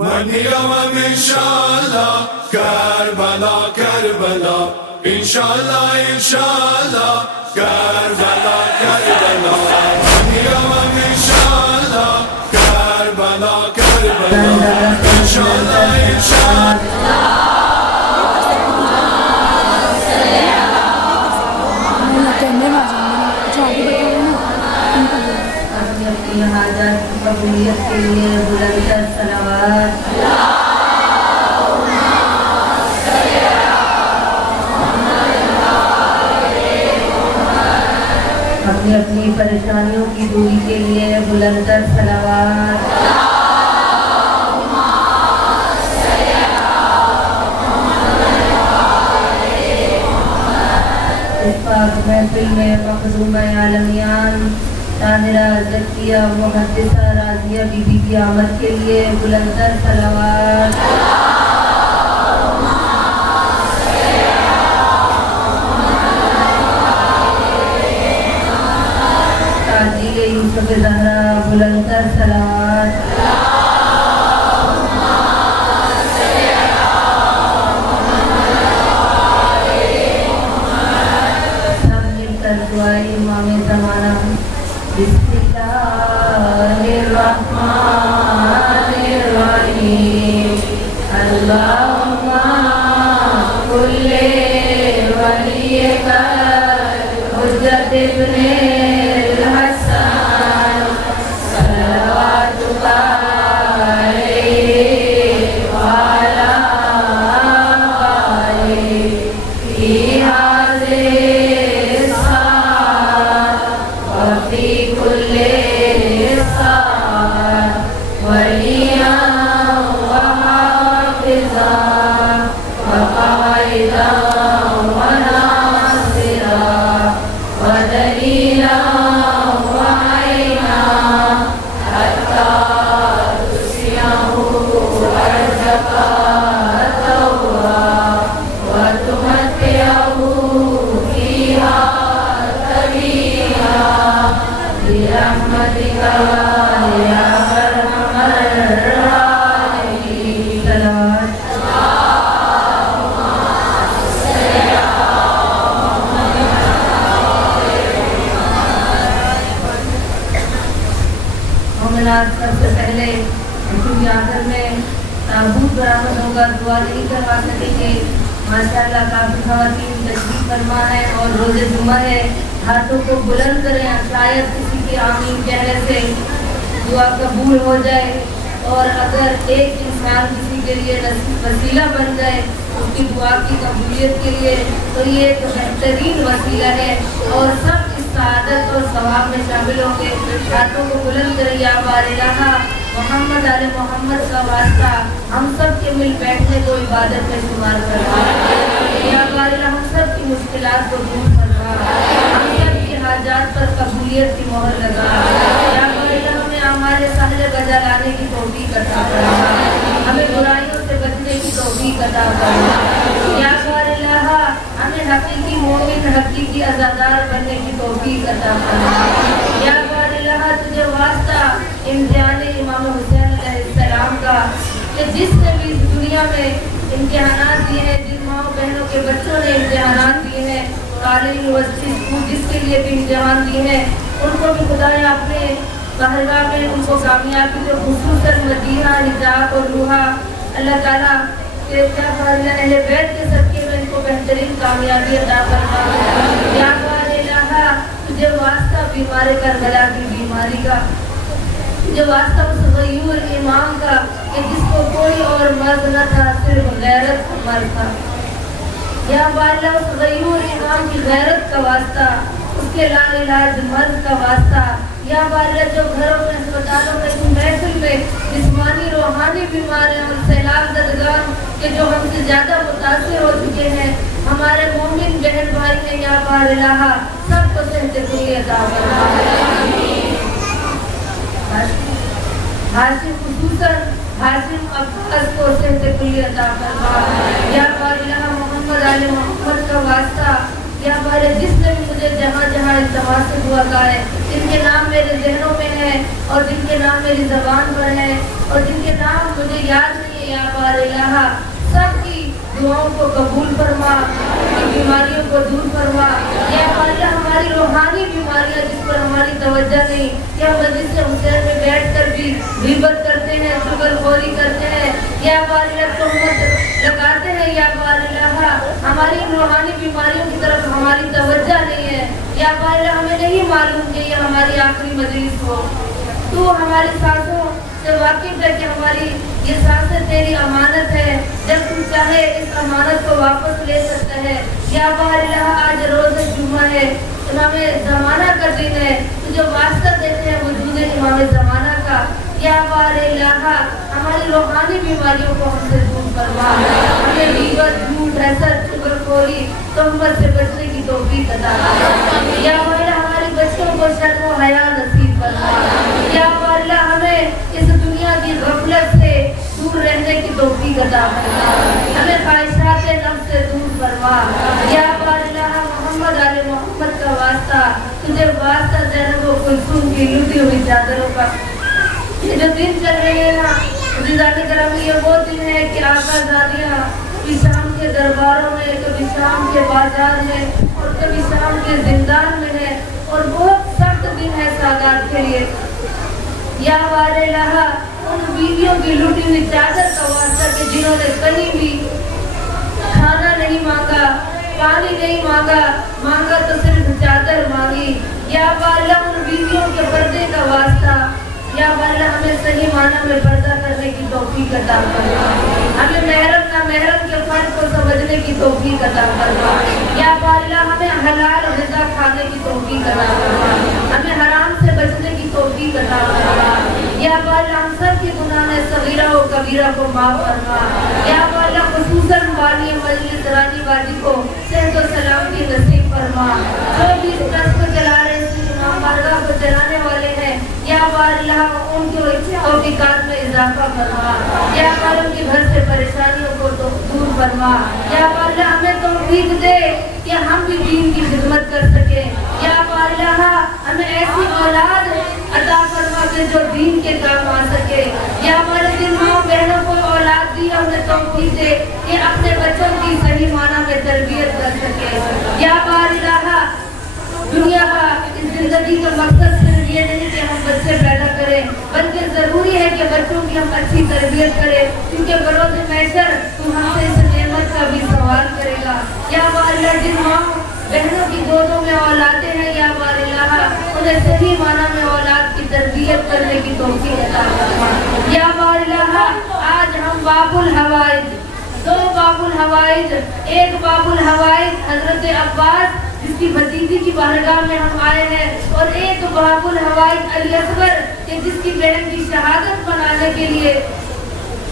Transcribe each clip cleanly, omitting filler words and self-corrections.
منیرم انشاءاللہ کربلا کربلا انشاءاللہ انشاءاللہ کربلا کربلا منیرم انشاءاللہ کربلا کربلا انشاءاللہ انشاءاللہ اپنی حاجات کی قبولیت کے لیے بلند تر صلوات اپنی اپنی پریشانیوں کی دوری کے لیے بلند تر صلوات اس پاک محفل میں مخدوم عالمیان طاہرہ زکیہ محدثہ راضیہ بی بی کی آمد کے لیے بلند تر صلوات تاجیل یوسف زہرا بلند تر صلوات سب مل کر دعائے امام زمانہ بسم اللہ الرحمن الرحیم اللہم کل ولیک حجت ابن الحسن صلواتک علیہ وعلی آلہ فی ہذہ الساعۃ وفی کل ساعۃ ولیاً وحافظاً وقائداً وناصراً ودلیلاً وعینا حتی تسکنہ ارضک طوعا وتمتعہ فیہا طویلا برحمتک یا ارحم الراحمین صلوات مومنات سب سے پہلے کیونکہ آخر میں تابوت برآمد ہوگا دعا نہیں کروا سکیں گے ماشاءاللہ کافی خواتین تشریف فرما ہے اور روز جمعہ ہے ہاتھوں کو بلند کریں شاید کسی کی آمین کہنے سے دعا قبول ہو جائے اور اگر ایک انسان کسی کے لیے وسیلہ بن جائے اس کی دعا کی قبولیت کے لیے تو یہ ایک بہترین وسیلہ ہے اور سب اس سعادت اور ثواب میں شامل ہوں گے ہاتھوں کو بلند کریں یا بار الہ محمد آل محمد کا واسطہ ہم سب کے مل بیٹھنے کو عبادت میں شمار کرنا یا بار الہ ہم سب کی مشکلات کو دور کرنا ہم سب کی حاجات پر قبولیت کی مہر لگا یا بار الہ ہمیں ہمارے سہل بجا لانے کی توفیق عطا فرما ہمیں برائیوں سے بچنے کی توفیق عطا فرما یا بار الہ ہمیں حقیقی مومن حقیقی عزادار بننے کی توفیق عطا فرما یا بار الہ تجھے واسطہ امتحان امام حسین علیہ السلام کا کہ جس نے بھی اس دنیا میں امتحانات دیے ہیں جن ماں بہنوں کے بچوں نے امتحانات دیے ہیں کالج یونیورسٹی اسکول جس کے لیے بھی امتحان دیے ہیں ان کو بھی خدا نے اپنے بہرگاہ میں ان کو کامیابی کو خصوصاً مدینہ حجاب اور روحا اللہ تعالیٰ کے اہل بیت کے صدقے میں ان کو بہترین کامیابی عطا فرما یا بار الہ تجھے واسطہ بیمار کربلا کی بیماری کا جو واسطہ اس غیور امام کا کہ جس کو کوئی اور مرض نہ تھا صرف غیرت کا مرض تھا یا بارلہ اس غیور امام کی غیرت کا واسطہ اس کے لا علاج مرض کا واسطہ یا بارلہ جو گھروں میں اسپتالوں میں محفل میں جسمانی روحانی بیمار ہیں اور سیلاب زدگان کہ جو ہم سے زیادہ متاثر ہو چکے ہیں ہمارے مومن بہن بھائی ہیں یا بارلہ سب کو صحت کلی عطا فرما حاشم خصوصاً حاشم عباس کو صحت کلی عطا فرما یا بارلہ محمد آل محمد کا واسطہ یا بارے جس نے بھی مجھے جہاں جہاں التماس سے دعا کہا ہے جن کے نام میرے ذہنوں میں ہیں اور جن کے نام میری زبان پر ہیں اور جن کے نام مجھے یاد نہیں ہے، یا بار الہ سب کی دعاؤں کو قبول فرما، ان بیماریوں کو دور فرما۔ یا اللہ ہماری روحانی بیماریاں جس پر ہماری توجہ نہیں، کہ ہم مجلس حسین میں بیٹھ کر بھی غیبت کرتے ہیں، چغل خوری کرتے ہیں، یا اللہ تہمت لگاتے ہیں، یا اللہ ہماری روحانی بیماریوں کی طرف ہماری توجہ نہیں ہے، یا اللہ ہمیں نہیں معلوم کہ یہ ہماری آخری مجلس ہو۔ تو ہماری سانسوں سے واقف ہے کہ ہماری یہ سانسیں تیری امانت ہے، جب تو چاہے اس امانت کو واپس لے سکتا ہے۔ یا اللہ آج روز جمعہ ہے، امام زمانہ کا دن ہے، تو جو واسطہ دیتے ہیں وجود امام زمانہ کا، یا اللہ ہماری روحانی بیماریوں کو ہم سے دور فرما، ہمیں غیبت، جھوٹ، حسد، چغل خوری، تہمت سے بچنے کی توفیق عطا فرما۔ یا اللہ ہمارے بچوں کو شرم و حیا نصیب فرما۔ یا اللہ ہمیں اس دنیا کی غفلت سے دور رہنے کی توفیق عطا فرما، ہمیں خواہشات نفس سے دور فرما۔ یا اللہ محمد آل محمد کا واسطہ، تجھے واسطہ زینب و کلثوم کی لٹی ہوئی چادروں کا۔ یہ جو دن چل رہے ہیں نا عزیزان گرامی، یہ وہ دن ہے کہ آقا زادیاں کبھی شام کے درباروں میں، کبھی شام کے بازار میں اور کبھی شام کے زندان میں ہے، اور بہت سخت دن ہے سادات کے لیے۔ یا اللہ ان بیویوں کی لوٹی ہوئی چادر کا واسطہ کہ جنہوں نے کہیں بھی کھانا نہیں مانگا، پانی نہیں مانگا تو صرف چادر مانگی۔ یا اللہ ان بیویوں کے پردے کا واسطہ، یا اللہ ہمیں صحیح معنی میں پردہ کرنے کی توفیق عطا فرما، ہمیں محرم نہ محرم کے فرق کو سمجھنے کی توفیق عطا فرما۔ یا اللہ ہمیں حلال غذا کھانے کی توفیق عطا فرما، ہمیں حرام سے بچنے کی توفیق عطا فرما۔ یا اللہ ہم سب کی گناہ صغیرہ و کبیرہ کو معاف فرما۔ یا اللہ خصوصاً والی مجلس رانی باجی کو صحت و سلامتی نصیب فرما، جو بھی اس ٹرسٹ کو چلا رہے ہیں، امام بارگاہ کو چلانے والے ہیں، یا اللہ ان کے توفیقات میں اضافہ فرما۔ یا اللہ ان کے گھر سے پریشانیوں کو دور فرما۔ یا اللہ ہمیں توفیق دے کہ ہم بھی دین کی خدمت کر سکیں۔ یا اللہ ہمیں ایسی اولاد عطا فرما کہ جو دین کے کام آ سکے۔ یا ہمارے جن ماں بہنوں کو اولاد دی انہیں توفیق دے کہ اپنے بچوں کی صحیح معنی میں تربیت کر سکے۔ یا اللہ دنیا کا اس زندگی کا مقصد صرف یہ نہیں کہ ہم بچے پیدا کریں، بلکہ ضروری ہے کہ بچوں کی ہم اچھی تربیت کریں، کیونکہ بروز محشر تو ہم سے اس نعمت کا بھی سوال کرے گا۔ یا اللہ جن ماں بہنوں کی گودوں میں اولادیں ہیں، یا اللہ انہیں صحیح معنی میں اولاد کی تربیت کرنے کی توفیق عطا فرما۔ یا اللہ آج ہم باب الحوائج، دو باب الحوائج، ایک باب الحوائج حضرت عباس جس کی بھتیجی کی بارگاہ میں ہم آئے ہیں، اور ایک باب الحوائج علی اصغر کہ جس کی بہن کی شہادت منانے کے لیے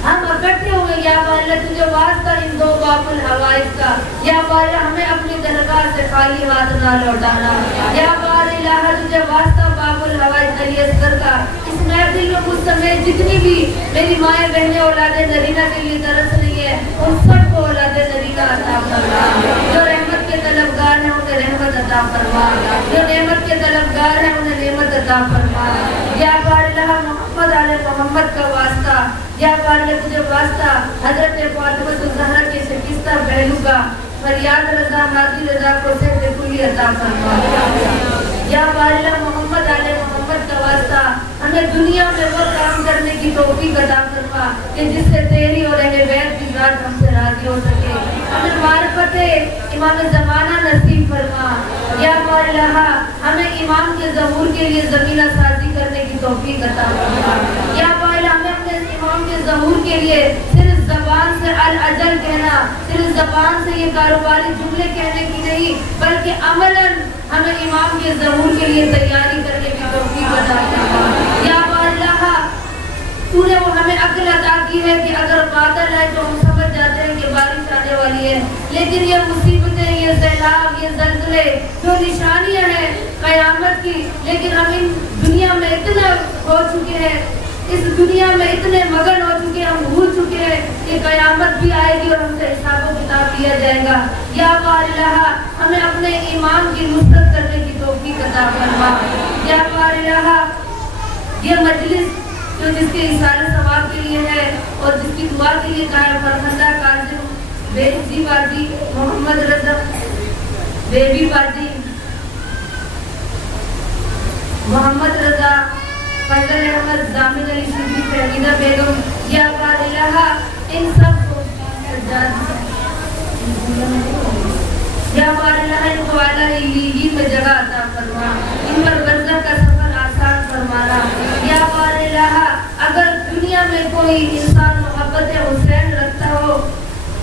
ہم اکٹھے ہوئے۔ یا اللہ تجھے واسطہ ان دو باب الحوائج کا، یا اللہ ہمیں اپنی درگاہ سے خالی ہاتھ نہ لوٹانا۔ یا اللہ تجھے واسطہ باب الحوائج علی اصغر کا، اس محفل میں کچھ سمے جتنی بھی میری مائیں بہنیں اولاد نرینہ کے لیے ترس رہی ہے، ان سب کو اولاد نرینہ عطا فرما۔ جو رحمت کے طلبگار ہیں انہیں رحمت عطا فرما، جو نعمت کے طلبگار ہیں انہیں نعمت عطا فرما۔ یا اللہ محمد آل محمد کا واسطہ، یا اللہ تجھے واسطہ حضرت فاطمہ الزہرا کے شکستہ پہلو کا، فریاد رضا حاجی رضا کو صحت کلی عطا فرما۔ یا اللہ محمد آل محمد کا واسطہ ہمیں دنیا میں وہ کام کرنے کی توفیق عطا فرما کہ جس سے تیری اور اہل بیت کی ذات ہم سے راضی ہو سکے۔ ہمیں معرفت امام زمانہ نصیب فرما۔ یا اللہ ہمیں امام کے ظہور کے لیے زمینہ سازی کرنے کی توفیق عطا فرما۔ یا اللہ ہمیں اپنے امام کے ظہور کے لیے صرف زبان سے الاجل کہنا، صرف زبان سے یہ کاروباری جملے کہنے کی نہیں، بلکہ عملاً ہمیں امام کے ظہور کے لیے تیاری کرنے کی توفیق عطا فرما۔ یا اللہ تو نے وہ ہمیں عقل عطا کی ہے کہ اگر بادل ہے تو ہم سمجھ جاتے ہیں کہ بارش آنے والی ہے، لیکن یہ مصیبتیں، یہ سیلاب، یہ زلزلے جو نشانیاں ہیں قیامت کی، لیکن ہم ان دنیا میں اتنا ہو چکے ہیں، اس دنیا میں اتنے مگن ہو چکے ہیں، ہم بھول چکے ہیں کہ قیامت بھی آئے گی اور ہم سے حساب و کتاب کیا جائے گا. یا بار الہ ہمیں اپنے ایمان کی نصرت کرنے کی توفیق عطا فرما. یا بار الہ یہ مجلس جو جس کے احسان ثواب کے لیے ہے اور جس کی دعا کے لیے قائم فرخندہ قاسم بیزی بازی محمد رضا بیبی بازی محمد رضا فضل احمد زامن علی شریفی فہمیدہ بیگم. یا بار الہ ان سب کو یا بار الہ ان کو اعلیٰ علیین میں جگہ عطا فرما. ان پر برزخ کا سفر آسان فرمانا. یا بار الہ اگر دنیا میں کوئی انسان محبت حسین رکھتا ہو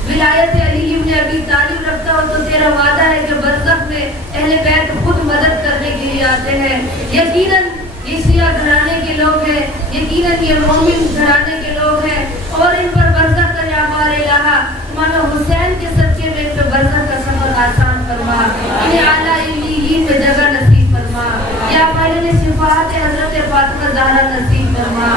ولایت علی ابن ابی طالب رکھتا ہو تو تیرا وعدہ ہے کہ برزخ میں اہل بیت خود مدد کرنے کے لیے آتے ہیں. یقیناً یہ شیعہ گھرانے کے لوگ ہیں, یقیناً یہ مومن گھرانے کے لوگ ہیں اور ان پر برزخ کا یا بار الہ امام حسین کے صدقے میں ان پر برزخ کا سفر آسان فرما. انہیں اعلیٰ علیین میں جگہ نصیب فرما. یا پہلے شفاعت حضرت فاطمہ زہرا نصیب فرما.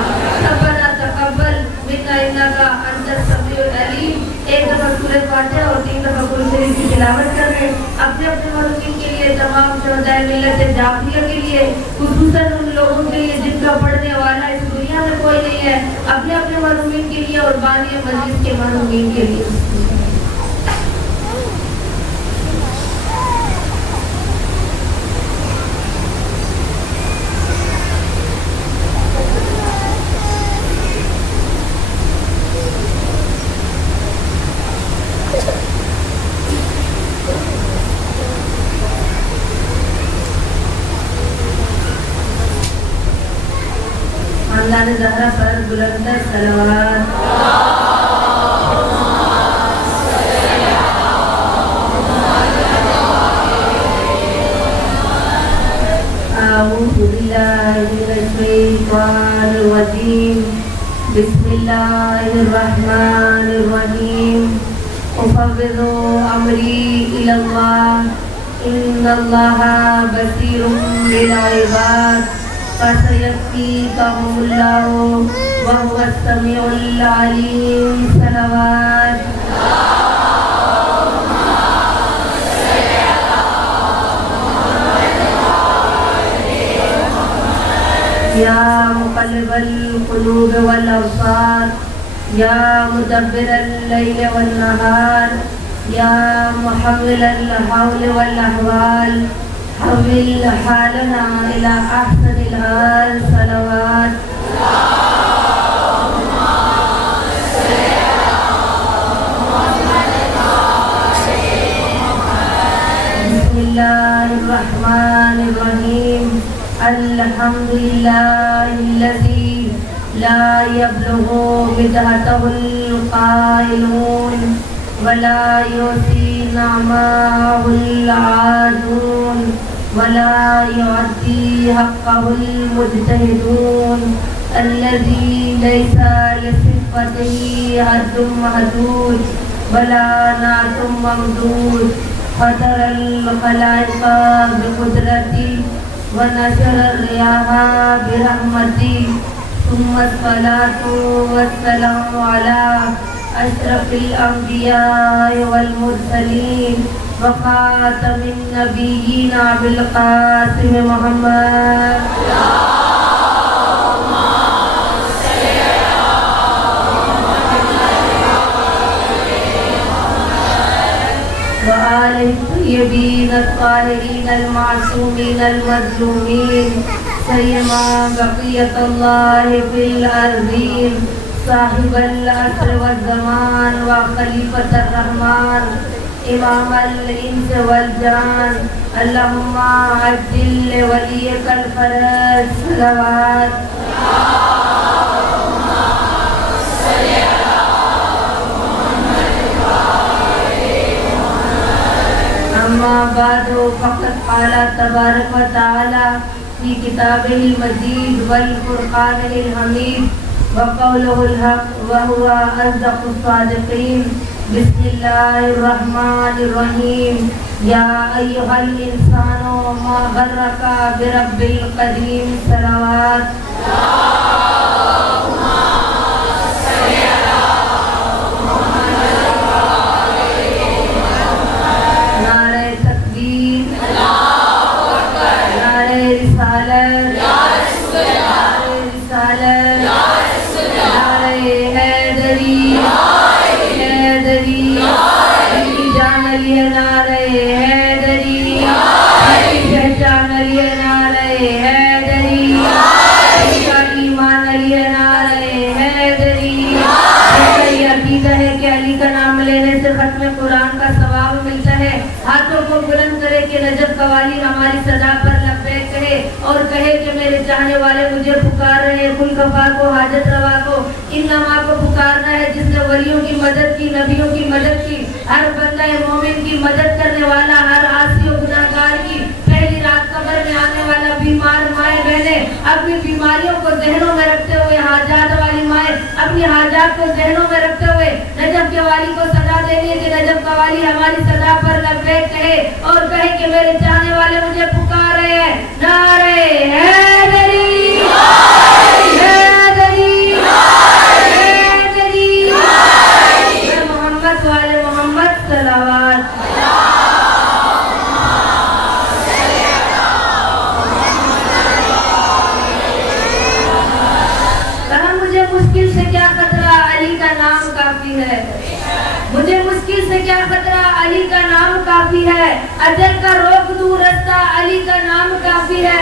ربنا تقبل منا انک انت السمیع العلیم. ایک دفعہ سورہ فاتحہ اور 3 دفعہ قرآن شریف کی تلاوت کر رہے ہیں اپنے اپنے مرحومین کے لیے, تمام شہدائے ملت جعفریہ کے لیے, خصوصاً ان لوگوں کے لیے جن کا پڑھنے والا اس دنیا میں کوئی نہیں ہے, اپنے اپنے مرحومین کے لیے اور بانی مجلس کے مرحومین کے لیے. خاندان زہرا پر بلند صلوات. اعوذ باللہ من الشیطان الرجیم. بسم اللہ الرحمن الرحیم. افوض امری الی اللہ ان اللہ بصیر بالعباد فسيكفيكهم الله وهو السميع العليم. صلوات. يا مقلب القلوب والأبصار يا مدبر الليل والنهار يا محول الحول والأحوال حول حالنا إلى أحسن الحال. صلوات. بسم الله الرحمن الرحيم. الحمد لله الذي لا يبلغ مدحته القائلون ولا يؤتي نعماه العادون ولا يعطي حقه المجتهدون الذي ليس لصفته حد محدود ولا نعت ممدود. فطر الخلائق بقدرتي ونشر الرياح برحمتي ثم الصلاة والسلام على أشرف الأنبياء والمرسلين وخاتم النبيين أبي القاسم محمد. وآله الطيبين الطاهرين المعصومين المظلومين سيما بقية الله في الأرضين صاحب العصر والزمان وخليفة الرحمن امام الانس والجان. اللهم عجل لوليك الفرج. صلوات. اما بعد فقد قال تبارك وتعالى في كتابه المجيد والفرقان الحميد وقوله الحق وهو أصدق الصادقين. بسم الله الرحمن الرحيم. يا أيها الإنسان ما غرك برب القديم. صلوات. वाली हमारी सदा पर लब्बैक कहे और कहे कि मेरे चाहने वाले मुझे पुकार रहे हैं, कुल खफा को, हाजत रवा को, इन नमा को पुकारना है जिसने वलियों की मदद की, नबियों की मदद की, हर बंदा मोमिन की मदद करने वाला, हर आसी और गुनाहगार की पहली रात कब्र में आने वाला, बीमार माए बहने अपनी बीमारियों को जहनों में रखते हुए, हाजात वाली माए अपनी हाजात को जहनों में रखते हुए नजफ के वाली को सदा देने की, नजफ का वाली हमारी सदा पर लब्बैक कहे और कहे कि मेरे चाहने वाले मुझे पुकार रहे हैं। नारे हैदरी, हैदरी, हैदरी, मोहम्मद वाले मोहम्मद सलावत। कहा मुझे मुश्किल से क्या खतरा, अली का नाम काफी है। मुझे मुश्किल से क्या खतरा, अली का नाम काफी है। अजल का रोक दूर रास्ता, अली का नाम काफी है।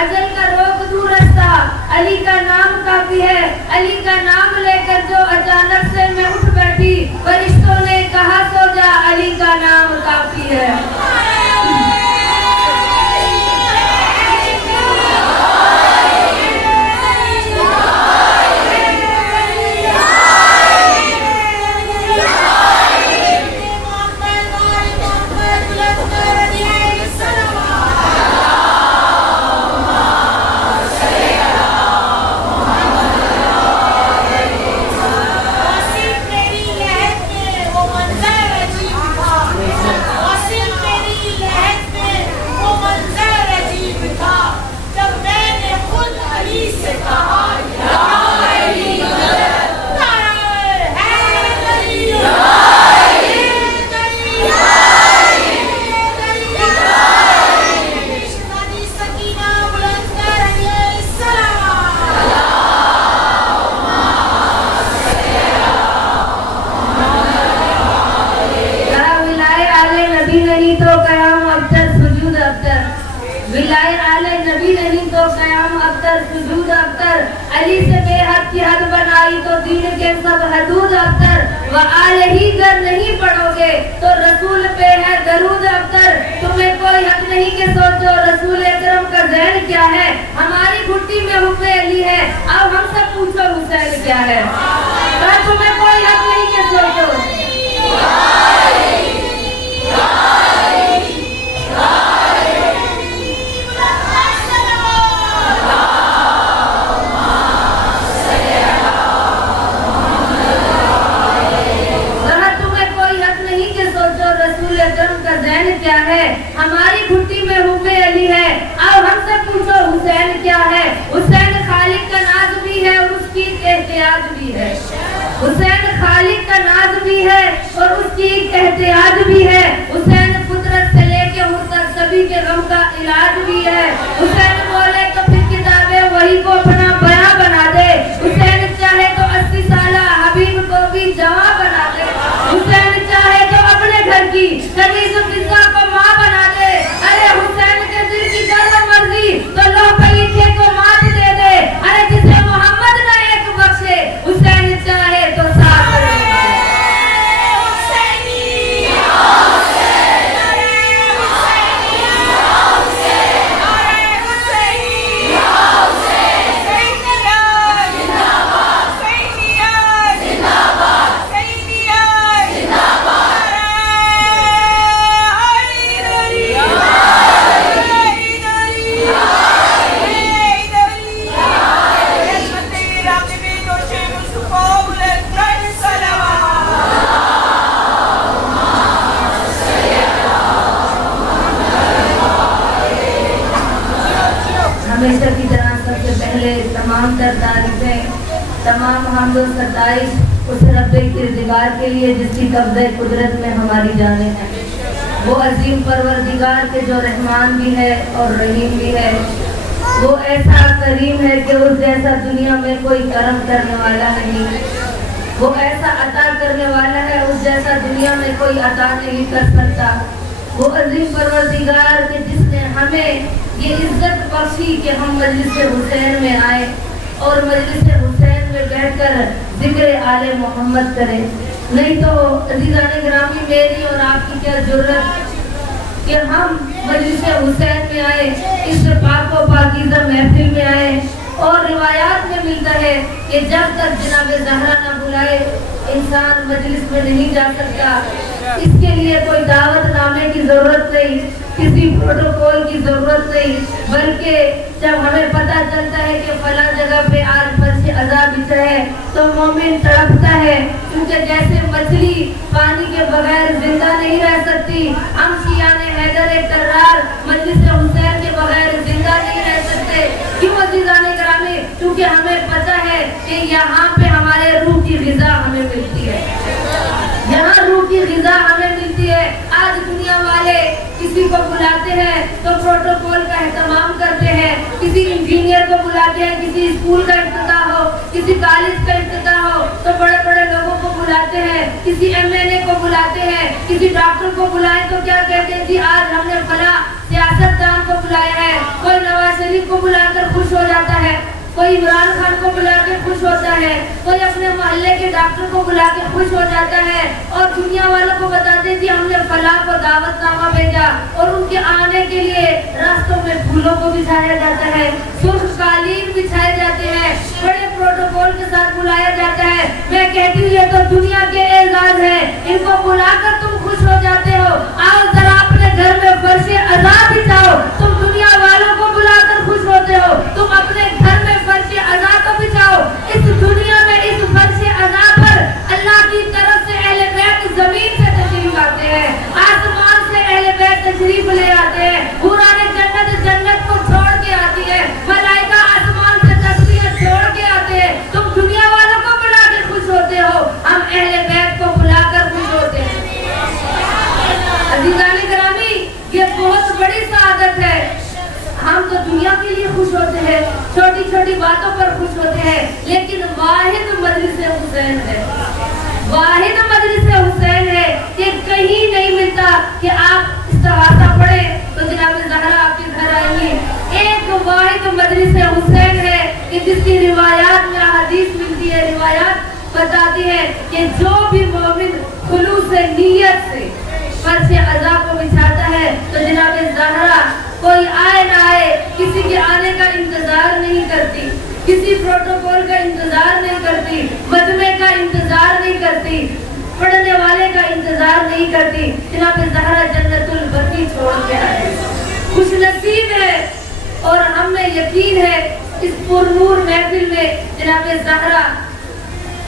अजल का रोक दूर रास्ता, अली का नाम काफी है। अली का नाम लेकर जो अचानक से मैं उठ बैठी, फरिश्तों ने कहा सो जा, अली का नाम काफी है। अली से बेहद की हद बनाई तो दीन के सब हदूद अख्तर, व आले ही गर नहीं पढ़ोगे तो रसूल पे है दरूद अख्तर। तुम्हें कोई हक नहीं कि सोचो रसूल अकरम का ज़हन क्या है, हमारी घुट्टी में हुक्म अली है, अब हम सब पूछो हुसैन क्या है। तो तुम्हें कोई हक नहीं कि सोचो। क्या है, हमारी घुट्टी में हुक्म अली है, अब हम सब पूछो हुसैन क्या है। हुसैन खालिक का नाज भी है और उसकी एहतियाज भी है। हुसैन खालिक का नाज भी है और उसकी एहतियाज भी है। हुसैन फितरत से लेके मुर्द तक सभी के गम का इलाज भी है। हुसैन बोले तो फिर किताबें वही को अपना बयां बना दे। हुसैन चाहे तो 80 साला हबीब को भी जवां बना दे। हुसैन चाहे तो अपने घर की कनीज़ फिज़ा को माँ बना दे। अरे हुसैन के दिल की गर्म मर्जी तो लो पलीखे को मात दे दे। अरे जिसे मोहम्मद ने एक बख्शे, हुसैन चाहे तो साथ दे। हमेशा की तरह सबसे पहले तमाम तर तारीफें, तमाम हमद व सताइश उस रब्बे किरदिगार के लिए जिसकी कब्ज़े कुदरत में हमारी जानें हैं। वो अजीम परवरदिगार के जो रहमान भी है और रहीम भी है। वो ऐसा करीम है कि उस जैसा दुनिया में कोई करम करने वाला नहीं। वो ऐसा अता करने वाला है, उस जैसा दुनिया में कोई अता नहीं कर सकता। वो अजीम परवरदिगार के जिसने हमें ये इज्जत बख्शी कि हम मजलिस हुसैन में आए और मजलिस हुसैन में बैठकर जिक्र आले मोहम्मद करें। नहीं तो अजीज़ान गिरामी, मेरी और आपकी क्या ज़रूरत कि हम मजलिस हुसैन में आए, इस पाक व पाकीज़ा महफिल में आए। और रिवायात में मिलता है कि जब तक जनाब ज़हरा ना बुलाए इंसान मजलिस में नहीं जा सकता। इसके लिए कोई दावतनामे की जरूरत नहीं, किसी प्रोटोकॉल की जरूरत नहीं, बल्कि जब हमें पता चलता है कि फला जगह पे आज फर्श अज़ाब बिछा है तो मोमिन तड़पता है, क्योंकि जैसे मछली पानी के बगैर जिंदा नहीं रह सकती, हम शियाने हैदर कर्रार मजलिस हुसैन के बगैर जिंदा नहीं रह सकते। क्यों अज़ीज़ाने गिरामी? क्योंकि हमें पता है कि यहाँ पे हमारे रूह की ग़िज़ा हमें मिलती है, यहाँ रूह की ग़िज़ा हमें मिलती है। आज दुनिया वाले किसी को बुलाते हैं तो प्रोटोकॉल का एहतमाम करते हैं, किसी इंजीनियर को बुलाते हैं, किसी स्कूल का इफ्तिताह हो, किसी कॉलेज का इफ्तिताह हो तो बड़े बड़े लोगों को बुलाते हैं, किसी MLA को बुलाते हैं, किसी डॉक्टर को बुलाएं तो क्या कहते हैं, जी आज हमने फला सियासतदान को बुलाया है। कोई नवाज शरीफ को बुलाकर खुश हो जाता है, कोई इमरान खान को बुला के खुश होता है, कोई अपने मोहल्ले के डॉक्टर को बुला के खुश हो जाता है और दुनिया वालों को बताते हैं कि हमने फला को दावतनामा भेजा। और उनके आने के लिए रास्तों में फूलों को बिछाया जाता है, सुर्ख कालीन बिछाए जाते हैं, बड़े प्रोटोकॉल के साथ बुलाया जाता है। मैं कहती हूँ ये तो दुनिया के एजाज है, इनको बुलाकर तुम खुश हो जाते हो। आओ जरा अपने घर में फर्श अज़ाब बिछाओ, तुम दुनिया वालों को बुलाकर खुश होते हो, तुम अपने घर में फर्श अज़ाब को बिछाओ। इस दुनिया में इस फर्श अज़ाब पर अल्लाह की तरफ से अहले बैत जमीन से तशरीफ आते हैं, आसमान से अहले बैत तशरीफ ले आते हैं, हुराने जन्नत जन्नत को छोड़ के आती है, मलाइका आसमान से तस्बीह छोड़ के आते हैं। तुम दुनिया वालों को बुला के खुश होते हो, हम अहले बैत को बुलाकर खुश होते हैं। अज़ीज़ाने गिरामी, ये बहुत बड़ी सआदत है। हम तो दुनिया के लिए खुश होते हैं, छोटी छोटी बातों पर खुश होते हैं, लेकिन वाहिद मजलिस हुसैन है, वाहिद मजलिस हुसैन है कि कहीं नहीं मिलता कि आप इस्तिग़ासा पढ़े तो जनाब ज़हरा आपके घर आएंगे। एक वाहिद मजलिस हुसैन है कि जिसकी रिवायात में हदीस मिलती है, रिवायात बताती है कि जो भी मोमिन खुलूस नीयत से फर्श अज़ाब को बिछाता है तो जनाब ज़हरा कोई आए ना आए, किसी के आने का इंतजार नहीं करती, किसी प्रोटोकॉल का इंतजार नहीं करती, मजमे का इंतजार नहीं करती, पढ़ने वाले का इंतजार नहीं करती। जनाब ज़हरा जन्नतुल बकी छोड़ के आए, खुश नसीब है। और हमें यकीन है इस पुरनूर महफिल में जनाब ज़हरा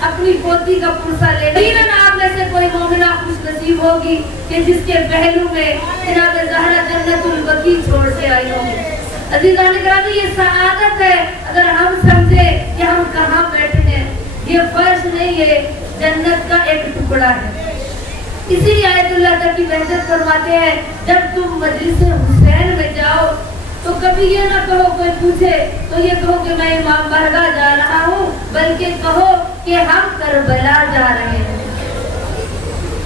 अपनी पोती का पुरसा ले, यकीनन आप में से कोई मोमिना खुश नसीब होगी कि जिसके पहलू में जनाब ज़हरा जन्नतुल बकी छोड़ के आई होगी। अज़ीज़ाने गिरामी, ये सआदत है अगर हम समझे कि हम कहाँ बैठे हैं। ये फर्श नहीं है, जन्नत का एक टुकड़ा है। इसीलिए आयतुल्लाह तकी बहजत फरमाते हैं, जब तुम मजलिस हुसैन में जाओ तो कभी ये ना कहो कोई पूछे तो ये कहो कि मैं इमाम बारगाह जा रहा हूँ, बल्कि कहो कि हम करबला जा रहे हैं।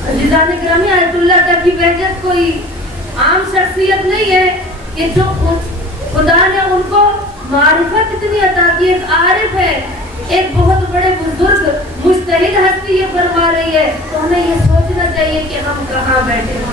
अज़ीज़ाने गिरामी, आयतुल्लाह तकी बहजत कोई आम शख्सियत नहीं है कि जो खुदा ने उनको मारिफत इतनी अता की, एक आरिफ है, एक बहुत बड़े बुजुर्ग मुज्तहिद हस्ती ये फरमा रही है, तो हमें ये सोचना चाहिए कि हम कहाँ बैठे हैं।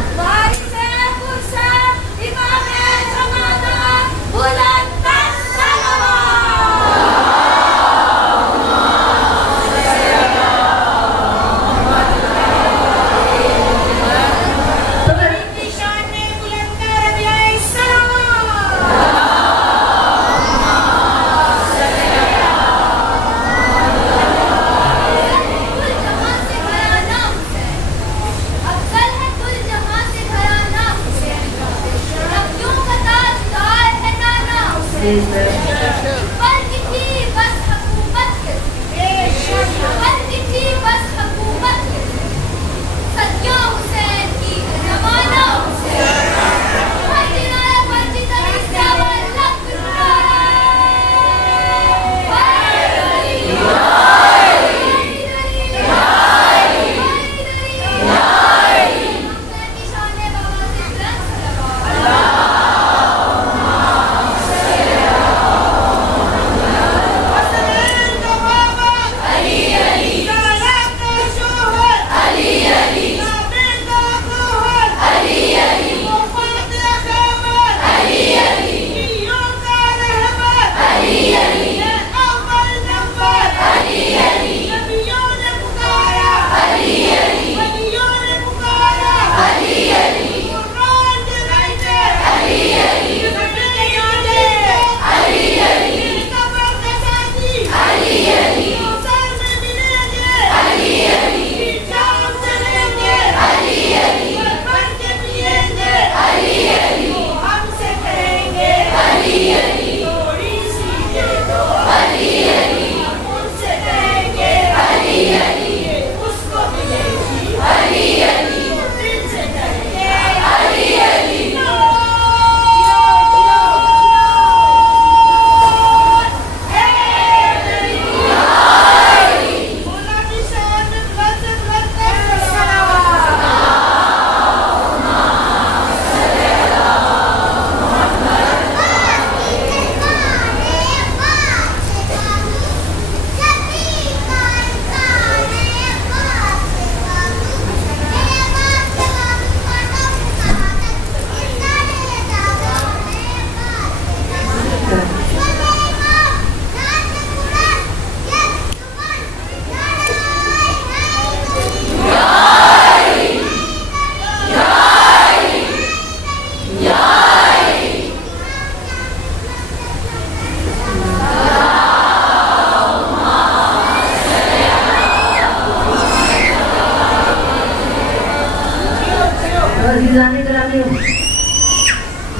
अज़ीज़ान गिरामी,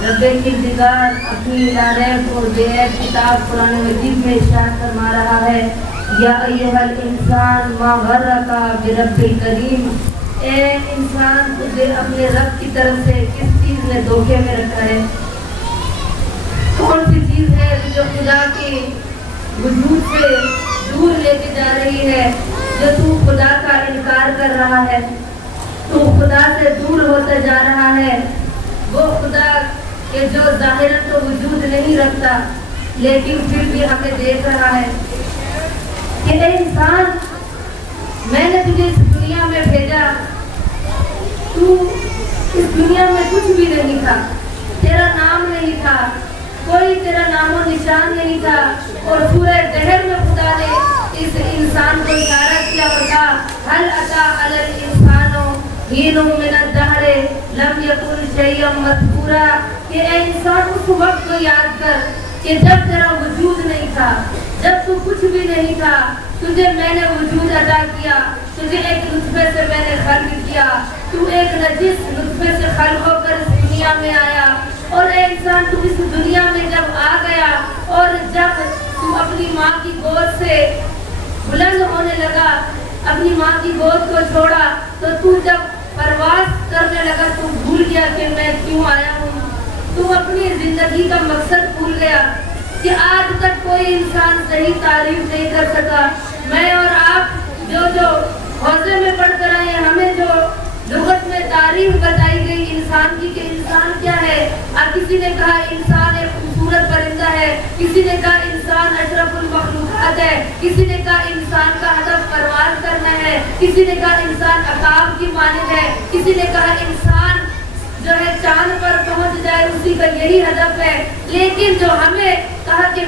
रब्बे किरदिगार अपनी लारैब और बेअब किताब कुरान मजीद में इरशाद फरमा रहा है, या अय्युहल इंसान मा गर्रका बिरब्बिल करीम, ए इंसान तुझे अपने रब की तरफ से किस चीज़ ने धोखे में रखा है? कौन सी चीज़ है जो खुदा के वजूद से दूर लेके जा रही है, जो तू खुदा का इनकार कर रहा है, तू खुदा से दूर होता जा रहा है? वो खुदा के जो ज़ाहिरन तो वजूद नहीं रखता लेकिन फिर भी हमें देख रहा है कि ए इंसान, मैंने तुझे इस दुनिया में भेजा, तू इस दुनिया में कुछ भी नहीं था, तेरा नाम नहीं था, कोई तेरा नामो निशान नहीं था, और सूरह दहर में खुदा ने इस इंसान को इशारा किया और कहा, हल अता अलल इंसानो हीनो मिनद दहरे लम यकुन शैय्यम मज़कूरा, कि ए इंसान उस वक्त को याद कर कि जब तेरा वजूद नहीं था, जब तू कुछ भी नहीं था, तुझे मैंने वजूद अता किया, तुझे एक नुत्फे से मैंने खल्क किया, तू एक नजिस नुत्फे से खल्क होकर इस दुनिया में आया, और ए इंसान तू इस दुनिया में जब आ गया और जब तू अपनी माँ की गोद से बुलंद होने लगा, अपनी माँ की गोद को छोड़ा, तो तू जब परवास करने लगा तो भूल गया कि मैं क्यों आया हूँ, तू अपनी जिंदगी का मकसद भूल गया कि आज तक कोई इंसान सही तारीफ नहीं कर सका। मैं और आप जो हौजे में पढ़ कर आए, हमें जो लुगत में तारीफ बताई गई इंसान की कि इंसान क्या है, किसी ने कहा इंसान एक खूबसूरत परिंदा है, किसी ने कहा इंसान अशरफुल मखलूकात है, किसी ने कहा इंसान का हदफ परवाज़ करना है, किसी ने कहा इंसान अकाब की मानिंद है, किसी ने कहा इंसान जो है चांद पर पहुंच जाए उसी का यही हदफ है। लेकिन जो हमें कहा कि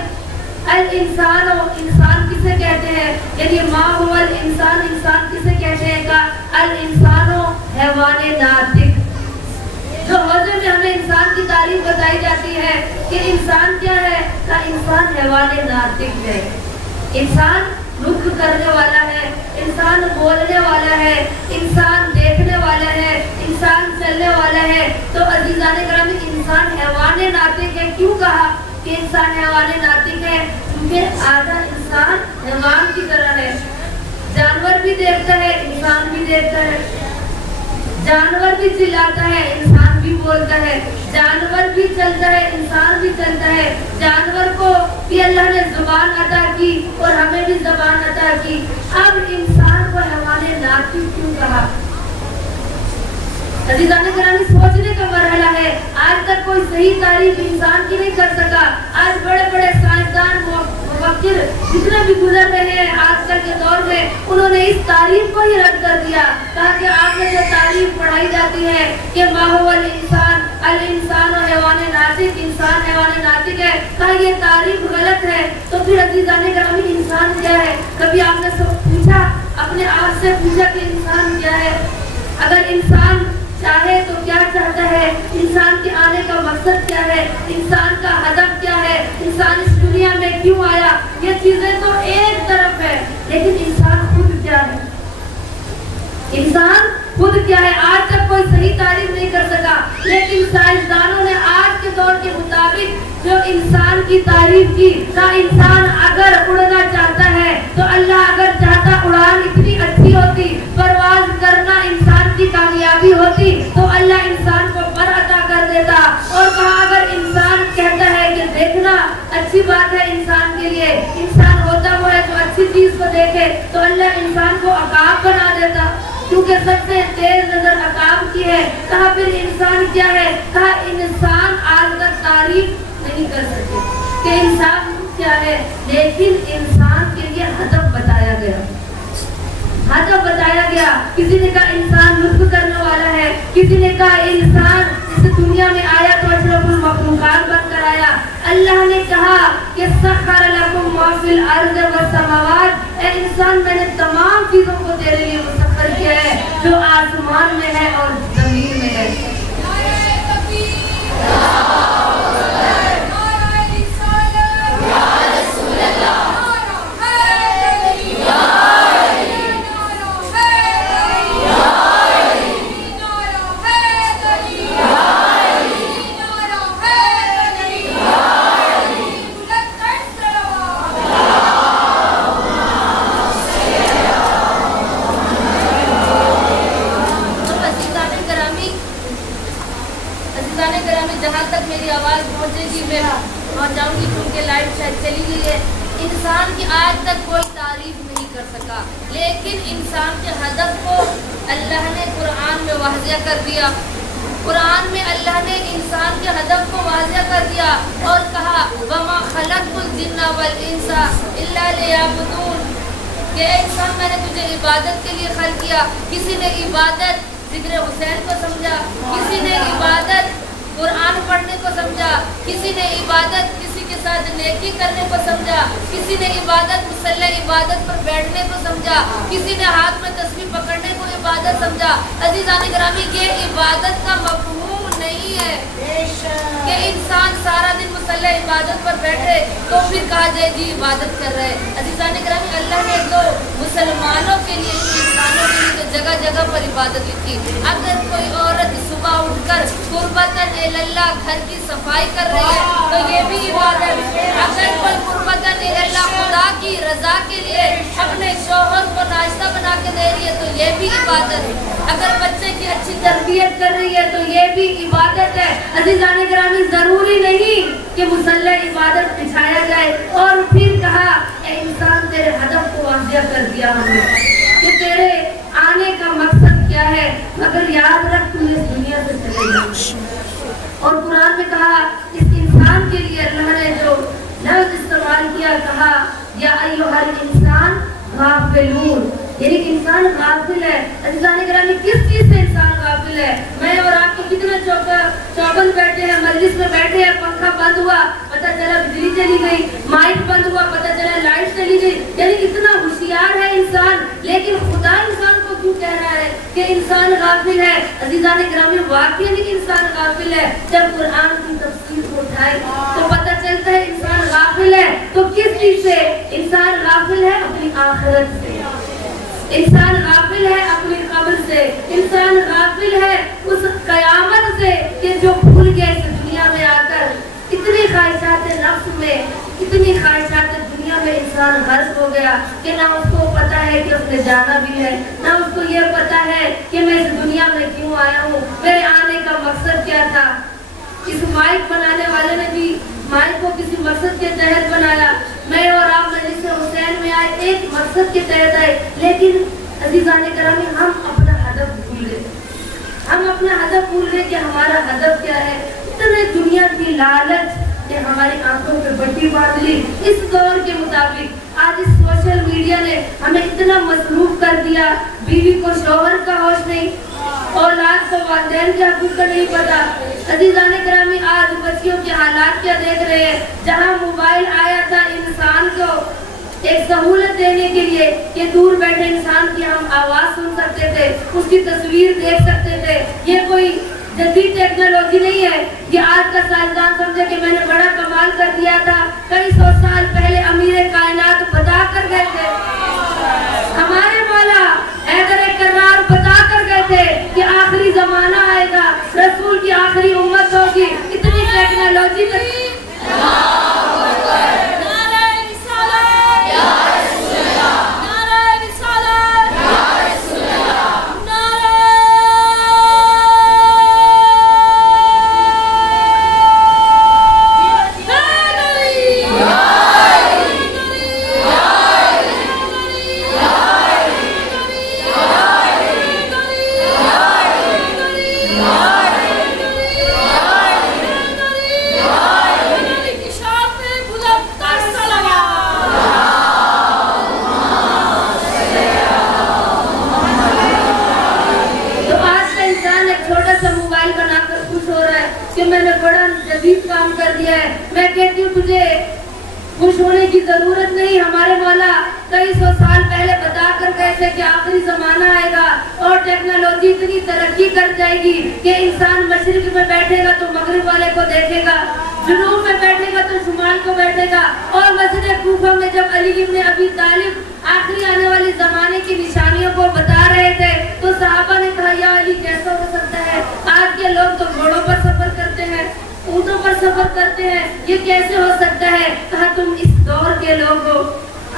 अल इंसान हो, इंसान किसे कहते हैं, यानी माँ हुवल इंसान, इंसान किसे कहते हैं, का अल इंसानो हैवाने नातिक। जो हौजे में हमें इंसान की तारीफ बताई जाती है कि इंसान क्या है, का इंसान हैवाने नातिक है, इंसान रुख करने वाला है, इंसान बोलने वाला है, इंसान देखने वाला है, इंसान चलने वाला है। तो अजीज़ान गिरामी, इंसान हैवाने नातिक है। क्यों कहा कि इंसान हैवाने नातिक है? क्योंकि आधा इंसान हैवान की तरह है, जानवर भी देखता है, इंसान भी देखता है, जानवर भी चिल्लाता है, इंसान भी बोलता है, जानवर भी चलता है, इंसान भी चलता है। जानवर को भी अल्लाह ने जुबान अता की और हमें भी जुबान अता की। अब इंसान को हैवाने नातिक क्यों कहा? अजीज़ान गिरामी, सोचने का मरहला है। आज तक कोई सही तारीफ इंसान की नहीं कर सका। आज बड़े बड़े साइंसदान मुफक्किर जितने भी गुजर रहे हैं आजकल के दौर में, उन्होंने इस तारीफ को ही रद्द कर दिया। कहा कि आपने जो तारीफ पढ़ाई जाती है कि माहुवल इंसान अल इंसान और हैवाने नातिक, इंसान हैवाने नातिक है, कहा ये तारीफ गलत है। तो फिर अजीज़ान गिरामी, इंसान क्या है? कभी आपने पूछा, अपने आप से पूछा कि इंसान क्या है? अगर इंसान चाहे तो क्या चाहता है, इंसान के आने का मकसद क्या है, इंसान का हदफ क्या है, इंसान इस दुनिया में क्यों आया, ये चीजें तो एक तरफ है, लेकिन इंसान खुद क्या है? इंसान खुद क्या है? आज तक कोई सही तारीफ नहीं कर सका। लेकिन साइंसदानों ने आज के दौर के मुताबिक जो इंसान की तारीफ की, का इंसान अगर उड़ना चाहता है तो अल्लाह अगर चाहता उड़ान इतनी अच्छी होती, परवाज करना इंसान की कामयाबी होती, तो अल्लाह इंसान को पर अता कर देता। और कहा अगर इंसान कहता है कि देखना अच्छी बात है इंसान के लिए, इंसान होता वो है जो अच्छी चीज को देखे, तो अल्लाह इंसान को अकाब बना देता, क्योंकि सबसे तेज नजर अकाब की है। कहा फिर इंसान क्या है? कहा इंसान आज तक तारीफ नहीं कर सके कि इंसान क्या है, लेकिन इंसान के लिए हदफ बताया गया, हदफ बताया गया। किसी ने कहा इंसान लुत्फ करने वाला है, किसी ने कहा इंसान इस दुनिया में आया तो अशरफुल मखलूकात बनकर आया। अल्लाह ने कहा कि सख्खर लकुम मा फिल अर्ज़ व समावात, ए इंसान मैंने तमाम चीजों को तेरे लिए मुसख्खर किया है जो आसमान में है और जमीन में है। میں پہنچاؤں گی کیونکہ لائٹ شاید چلی گئی ہے. انسان کی آج تک کوئی تعریف نہیں کر سکا، لیکن انسان کے ہدف کو اللہ نے قرآن میں واضح کر دیا. قرآن میں اللہ نے انسان کے ہدف کو واضح کر دیا اور کہا وَمَا خَلَقْتُ الْجِنَّ وَالْإِنسَ إِلَّا لِيَعْبُدُونِ کہ اے انسان میں نے تجھے عبادت کے لیے خلق کیا. کسی نے عبادت ذکر حسین کو سمجھا، کسی نے عبادت قرآن پڑھنے کو سمجھا، کسی نے عبادت کسی کے ساتھ نیکی کرنے کو سمجھا، کسی نے عبادت مصلی عبادت پر بیٹھنے کو سمجھا، کسی نے ہاتھ میں تسبیح پکڑنے کو عبادت سمجھا. عزیزان گرامی، یہ عبادت کا مفہوم نہیں ہے کہ انسان سارا دن مصلی عبادت پر بیٹھے تو پھر کہا جائے جی عبادت کر رہے. عزیزان گرامی، اللہ نے جو مسلمانوں کے لیے، انسانوں کے لیے تو جگہ جگہ پر عبادت لکھی. اگر کوئی عورت صبح اٹھ کر قربتاً اللہ گھر کی صفائی کر رہی ہے تو یہ بھی عبادت. اگر کوئی قربتاً اللہ خدا کی رضا کے لیے اپنے شوہر کو ناشتہ بنا کے دے رہی ہے تو یہ بھی عبادت. اگر بچے کی اچھی تربیت کر رہی ہے تو یہ بھی عبادت ہے. عزیزان گرامی، ضروری نہیں کہ مصلی عبادت بچھایا جائے اور پھر کہا اے انسان تیرے ہدف کو واضح کر دیا ہم نے کہ تیرے آنے کا مقصد کیا ہے، مگر یاد رکھ تم اس دنیا سے چلے جا. اور قرآن میں کہا اس انسان کے لیے اللہ نے جو لفظ استعمال کیا، کہا یا ایھا الانسان غافلون، یعنی کہ انسان غافل ہے. عزیزان گرامی، کس چیز سے انسان غافل ہے؟ میں اور آپ کو کتنا چوبند بیٹھے ہیں، مجلس میں بیٹھے ہیں، پنکھا بند ہوا پتہ چلا بجلی چلی گئی، مائک بند ہوا پتہ چلا لائٹ چلی گئی. یعنی اتنا ہوشیار ہے انسان، لیکن خدا انسان کو کیوں کہہ رہا ہے کہ انسان غافل ہے؟ عزیزان گرامی، واقعی نہیں انسان غافل ہے. جب قرآن کی تفسیر کو اٹھائے تو پتہ چلتا ہے انسان غافل ہے. تو کس چیز سے انسان غافل ہے؟ اپنی آخرت سے. انسان غافل ہے اپنی قبر سے. انسان غافل ہے اس قیامت سے کہ جو بھول گیا اس دنیا میں آ کر. اتنی خواہشات نفس میں، اتنی خواہشات دنیا میں انسان غرق ہو گیا کہ نہ اس کو پتا ہے کہ اس نے جانا بھی ہے، نہ اس کو یہ پتا ہے کہ میں اس دنیا میں کیوں آیا ہوں، میرے آنے کا مقصد کیا تھا. اس مائک بنانے والے نے بھی مائک کو کسی مقصد کے تحت بنایا. میں اور آپ مجلس حسین میں آئے ایک مقصد کے تحت آئے، لیکن عزیزان گرامی ہم اپنا ہدف بھول گئے. ہم اپنا ہدف بھول گئے کہ ہمارا ہدف کیا ہے. اتنے دنیا کی لالچ کہ ہماری آنکھوں پہ بٹی باندھ لی. اس دور کے مطابق آج اس سوشل میڈیا نے ہمیں اتنا مصروف کر دیا، بیوی کو شوہر کا ہوش نہیں، اولاد کو والدین کے حقوق کا نہیں پتا. عزیزان گرامی، آج بچیوں کے حالات کیا دیکھ رہے ہیں. جہاں موبائل آیا تھا انسان کو ایک سہولت دینے کے لیے کہ دور بیٹھے انسان کی ہم آواز سن سکتے تھے، اس کی تصویر دیکھ سکتے تھے. یہ کوئی جدید ٹیکنالوجی نہیں ہے. یہ آج کا سائنسدان سمجھے کہ میں نے بڑا کمال کر دیا تھا. کئی سو سال پہلے امیر کائنات بتا کر گئے تھے، ہمارے مولا حیدر کرار بتا کر گئے تھے کہ آخری زمانہ آئے گا، رسول کی آخری امت ہوگی. اتنی ٹیکنالوجی کہ میں نے بڑا جدید کام کر دیا ہے. میں کہتی ہوں تجھے خوش ہونے کی ضرورت نہیں. ہمارے مولا کئی سو سال پہلے بتا کر گئے تھے کہ آخری زمانہ آئے گا اور ٹیکنالوجی اتنی ترقی کر جائے گی کہ انسان مشرق میں بیٹھے گا تو مغرب والے کو دیکھے گا، جنوب میں بیٹھے گا تو شمال کو بیٹھے گا. اور مسجد کوفہ میں جب علی ابن ابی طالب آخری آنے والی زمانے کی نشانیوں کو بتا رہے تھے تو صحابہ نے کہا یا علی کیسا ہو سکتا ہے؟ آج کے لوگ تو گھوڑوں پر سفر کرتے ہیں، اونٹوں پر سفر کرتے ہیں، یہ کیسے ہو سکتا ہے؟ کہا تم اس دور کے لوگ ہو،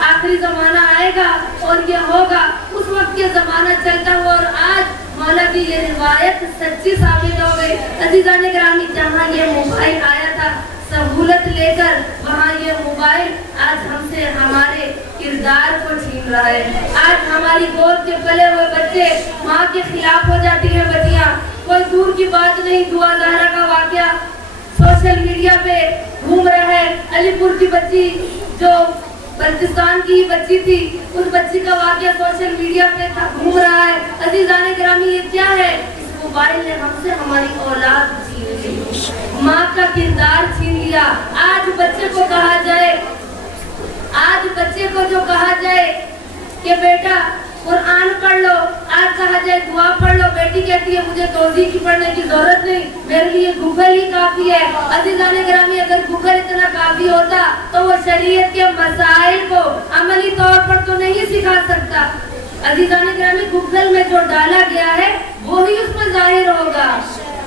آخری زمانہ آئے گا اور یہ ہوگا. اس وقت یہ زمانہ چلتا ہوا اور آج مولا کی یہ روایت سچی ثابت ہو گئی. عزیزان گرامی، جہاں یہ موبائل آیا تھا सहूलत लेकर वहाँ ये मोबाइल आज हमसे हमारे किरदार को छीन रहा है। आज हमारी गोद के पले हुए बच्चे माँ के खिलाफ हो जाती हैं बच्चियाँ। कोई दूर की बात नहीं, दुआ ज़हरा का वाकया सोशल मीडिया पे घूम रहा है। अलीपुर की बच्ची जो बल्तिस्तान की बच्ची थी, उस बच्ची का वाकया सोशल मीडिया पे घूम रहा है। अजीज़ान गिरामी, ये क्या है? इस मोबाइल ने हमसे हमारी औलाद छीन ली, माँ का किरदार छीन लिया। आज बच्चे को कहा जाए, आज बच्चे को जो कहा जाए कि बेटा कुरान पढ़ लो, आज कहा जाए दुआ पढ़ लो, बेटी कहती है मुझे तौज़ीह की पढ़ने की जरूरत नहीं, मेरे लिए गूगल ही काफी है। अज़ीज़ान गिरामी, अगर गूगल इतना काफी होता तो वो शरीयत के मसाइल को अमली तौर पर तो नहीं सिखा सकता। अज़ीज़ान गिरामी, गूगल में जो डाला गया है वो ही उसमें जाहिर होगा।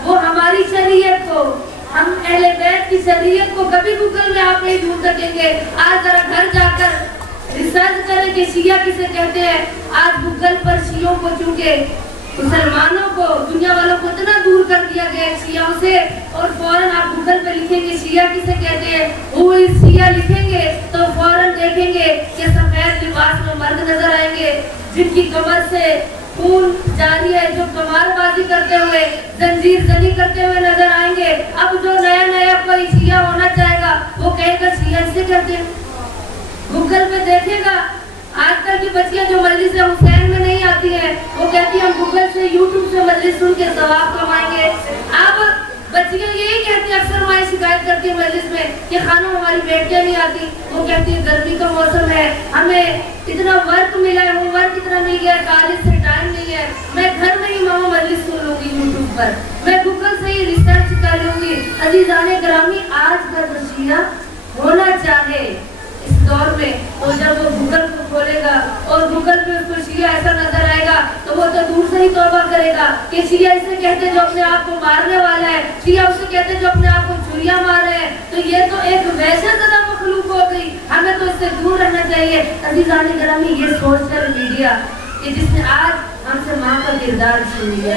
वो हमारी शरीयत को, हम अहले बैत की शरीयत को कभी गूगल में आप नहीं ढूंढ सकेंगे। आज जरा घर जाकर रिसर्च करें कि शिया किसे कहते हैं। आज गूगल पर शियों को, चूंकि मुसलमानों को, दुनिया वालों को इतना दूर कर दिया गया शियाओं से, और फौरन आप गूगल पे लिखेंगे शिया किसे कहते हैं, वो शिया लिखेंगे तो फौरन देखेंगे कि सफेद लिबास में मर्द नजर आएंगे जिनकी कमर से खून जारी है, जो कमालबाजी करते हुए, जंजीर जनी करते हुए नजर आएंगे। अब जो नया नया कोई शिया होना चाहेगा वो कहेगा शिया इसे कहते हैं। गूगल पे देखेगा आजकल की बच्चियां जो मजलिस हुसैन में नहीं आती हैं, वो कहती हैं हम गूगल से, यूट्यूब से मजलिस सुन के सवाब कमाएंगे। अब बच्चियां यही कहती हैं, अक्सर माएँ शिकायत करती हैं मजलिस में कि खानों हमारी बेटियां नहीं आती। वो कहती है गर्मी का मौसम है, हमें इतना वर्क मिला है, होमवर्क इतना मिल गया है, कॉलेज से टाइम नहीं है, मैं घर में ही माँ मजलिस सुन लूंगी यूट्यूब पर, मैं गूगल से ही रिसर्च कर लूंगी। अज़ीज़ान गिरामी, आज का जो शिया होना चाहे इस दौर में, तो जब वो गूगल को खोलेगा और गूगल पे उसको शिया ऐसा नजर आएगा तो वो तो दूर से ही तौबा करेगा कि शिया इसे कहते जो अपने आप को मारने वाला है, शिया उसे कहते जो अपने आप को छुरियां मार रहे हैं, तो ये तो एक वैसे ज़्यादा मखलूक हो गई, हमें तो इससे दूर रहना चाहिए। अज़ीज़ान गिरामी, ये सोशल मीडिया कि जिसने आज हमसे माँ का किरदार छीन लिया,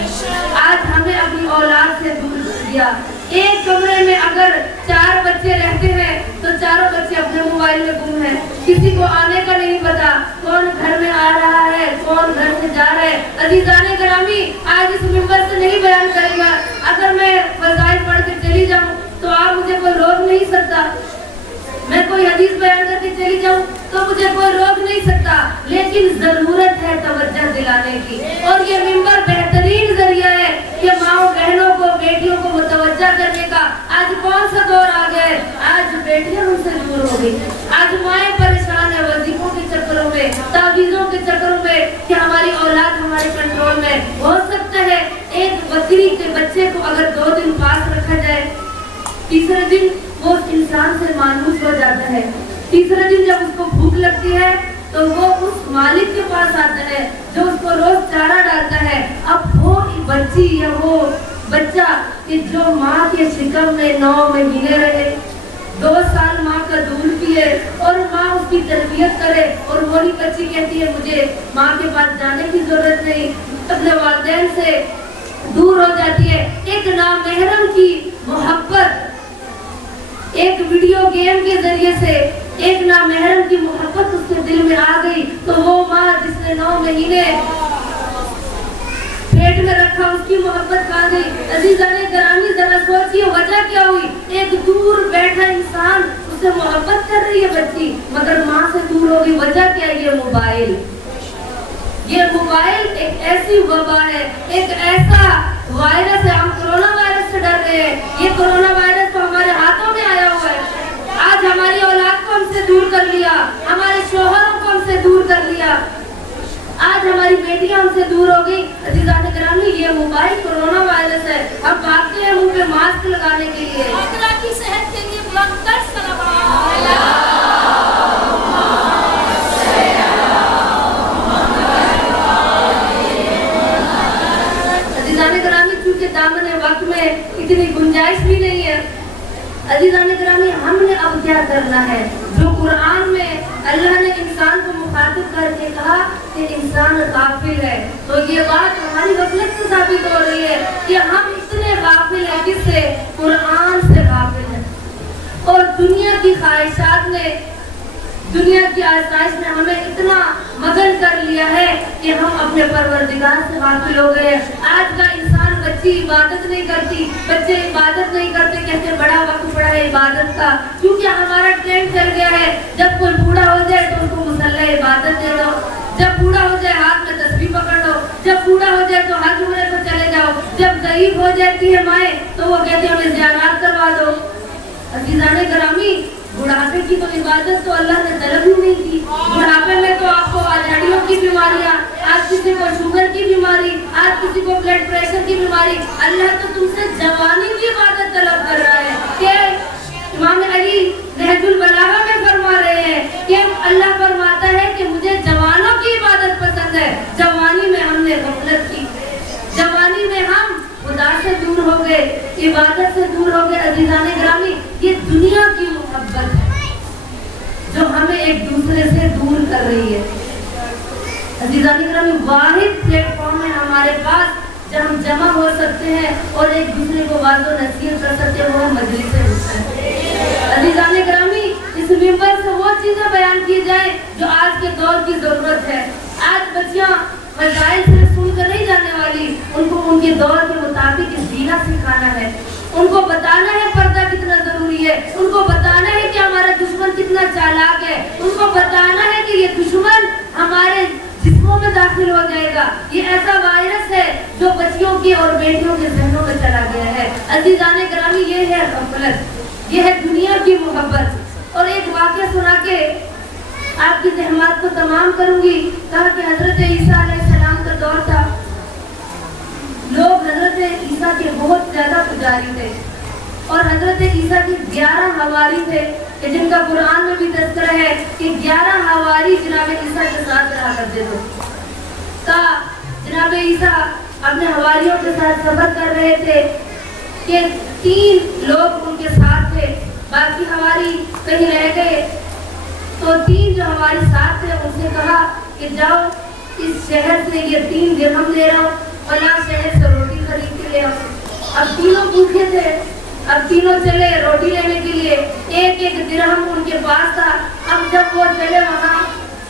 आज हमें अपनी औलाद से दूर कर दिया। एक कमरे में अगर 4 बच्चे रहते हैं तो चारों बच्चे अपने मोबाइल में गुम हैं, किसी को आने का नहीं पता, कौन घर में आ रहा है, कौन घर से जा रहा है। अज़ीज़ान गिरामी, आज इस मिंबर से नहीं बयान करेगा, अगर मैं फज़ाइल पढ़ के चली जाऊँ तो आप मुझे कोई रोक नहीं सकता, मैं कोई हदीस बयान करके चली जाऊँ तो मुझे कोई रोक नहीं सकता, लेकिन जरूरत है तवज्जो दिलाने की, और ये मिंबर बेहतरीन जरिया है कि माओ बहनों को, बेटियों को मुतवज्जा करने का। आज कौन सा दौर आ गया है, आज बेटियां हमसे दूर हो गई, आज माएँ परेशान है वजीफों के चक्करों में, तावीज़ों के चक्करों में कि हमारी औलाद हमारे कंट्रोल में। हो सकता है एक बकरी के बच्चे को अगर 2 दिन पास रखा जाए, तीसरे दिन वो इंसान से मायूस हो जाता है, तीसरे दिन जब उसको भूख लगती है तो वो उस मालिक के पास आता है जो उसको रोज चारा डालता है। अब वो बच्ची या वो बच्चा कि जो माँ के शिकम में 9 महीने रहे, 2 साल माँ का दूध पिए और माँ उसकी तरबियत करे, और वही बच्ची कहती है मुझे माँ के पास जाने की जरूरत नहीं, अपने वालिदैन से दूर हो जाती है। एक नामहरम की मोहब्बत, एक वीडियो गेम के जरिए से एक नामहरम की मोहब्बत उसके दिल में आ गई, तो वो माँ जिसने 9 महीने पेट में रखा उसकी मोहब्बत खा गई। अज़ीज़ान गिरामी, जरा सोचिए वजह क्या हुई, एक दूर बैठा इंसान उससे मोहब्बत कर रही है बच्ची, मगर माँ से दूर हो गई। वजह क्या है? ये मोबाइल। ये मोबाइल एक ऐसी वबा है, एक ऐसा वायरस है। हम कोरोना वायरस से डर रहे हैं, ये कोरोना वायरस तो हमारे हाथों में आया हुआ है। आज हमारी औलाद को हमसे दूर कर लिया, हमारे शोहरों को हमसे दूर कर लिया, आज हमारी बेटियां हमसे दूर हो गई। अज़ीज़ान गिरामी, ये मोबाइल कोरोना वायरस है। हम भागते हैं मुंह पे मास्क लगाने के लिए, की सेहत के लिए मुकद्दस सलावत। चूंकि दामन वक्त में इतनी गुंजाइश भी नहीं है, अज़ीज़ान गिरामी, हमने अब क्या करना है? जो कुरान में अल्लाह ने इंसान को मुखातिब करके कहा कि इंसान गाफिल है, तो ये बात हमारी गफलत से साबित हो रही है कि हम इतने गाफिल हैं। किससे? कुरान से गाफिल हैं। کی خواہشات نے, دنیا کی آسائش نے ہمیں اتنا مگن کر لیا ہے کہ ہم اپنے پروردگار سے غافل ہو گئے. آج کا انسان, بچی عبادت نہیں کرتی, بچے عبادت نہیں کرتے, کہتے بڑا وقت پڑا ہے عبادت کا, کیونکہ ہمارا ٹرینڈ چل گیا ہے جب کوئی بوڑھا ہو جائے تو ان کو مصلی عبادت دے دو, جب بوڑھا ہو جائے ہاتھ میں تسبیح پکڑ لو, جب بوڑھا ہو جائے تو حج عمرے کو چلے جاؤ, جب ضعیف ہو جاتی ہے مائیں تو وہ کہتے ہیں ہمیں زیارات کروا دو. عزیزان گرامی, بڑھاپے کی تو عبادت تو اللہ نے طلب ہی نہیں کی. بڑھاپے میں تو آپ کو ہڈیوں کی بیماریاں, آج کسی کو شوگر کی بیماری, آج کسی کو بلڈ پریشر کی بیماری, اللہ تو تم سے جوانی کی عبادت طلب کر رہا ہے. کہ امام علی نہج البلاغہ میں فرما رہے ہیں کہ اللہ فرماتا ہے کہ مجھے جوانوں کی عبادت پسند ہے. جوانی میں ہم نے غفلت کی, جوانی میں ہم خدا سے دور ہو گئے, عبادت سے دور ہو گئے. عزیزان گرامی, یہ دنیا کی محبت ہے جو ہمیں ایک دوسرے سے دور کر رہی ہے. عزیزان گرامی, واحد پلیٹ فارم ہے ہمارے پاس جب ہم جمع ہو سکتے ہیں اور ایک دوسرے کو واضح و نصیحت کر سکتے ہیں, وہ مجلس ہے. عزیزان گرامی, اس ممبر سے وہ چیزیں بیان کی جائیں جو آج کے دور کی ضرورت ہے. آج بچیاں فضائل صرف سن کر نہیں جانے والی, ان کو ان کے دور کے مطابق زینہ سکھانا ہے, ان کو بتانا ہے پردہ کتنا ضروری ہے, ان کو بتانا ہے کہ ہمارا دشمن کتنا چالاک ہے, ان کو بتانا ہے کہ یہ دشمن ہمارے جسموں میں داخل ہو جائے گا. یہ ایسا وائرس ہے جو بچیوں کی اور بیٹیوں کے ذہنوں میں چلا گیا ہے. عزیزان گرامی, یہ ہے غفلت, یہ ہے دنیا کی محبت. اور ایک واقعہ سنا کے آپ کی زحمات کو تمام کروں گی. کہا کہ حضرت عیسیٰ علیہ السلام کا دور تھا, لوگ حضرت عیسیٰ کے بہت زیادہ پجاری تھے, اور حضرت عیسیٰ کے 11 حواری تھے کہ جن کا قرآن میں بھی تذکرہ ہے کہ 11 حواری جناب عیسیٰ کے ساتھ رہا کرتے تھے. کہا جناب عیسیٰ اپنے حواریوں کے ساتھ سفر کر رہے تھے کہ 3 لوگ ان کے ساتھ تھے, باقی حواری کہیں رہ گئے. تو 3 جو ہمارے ساتھ تھے ان سے کہا کہ جاؤ اس شہر سے یہ 3 درہم لے رہا ہوں, فلاں شہر سے روٹی خرید کے لے آؤ. اب تینوں بھوکے تھے, اب تینوں چلے روٹی لینے کے لیے, ایک ایک درہم ان کے پاس تھا. اب جب وہ چلے وہاں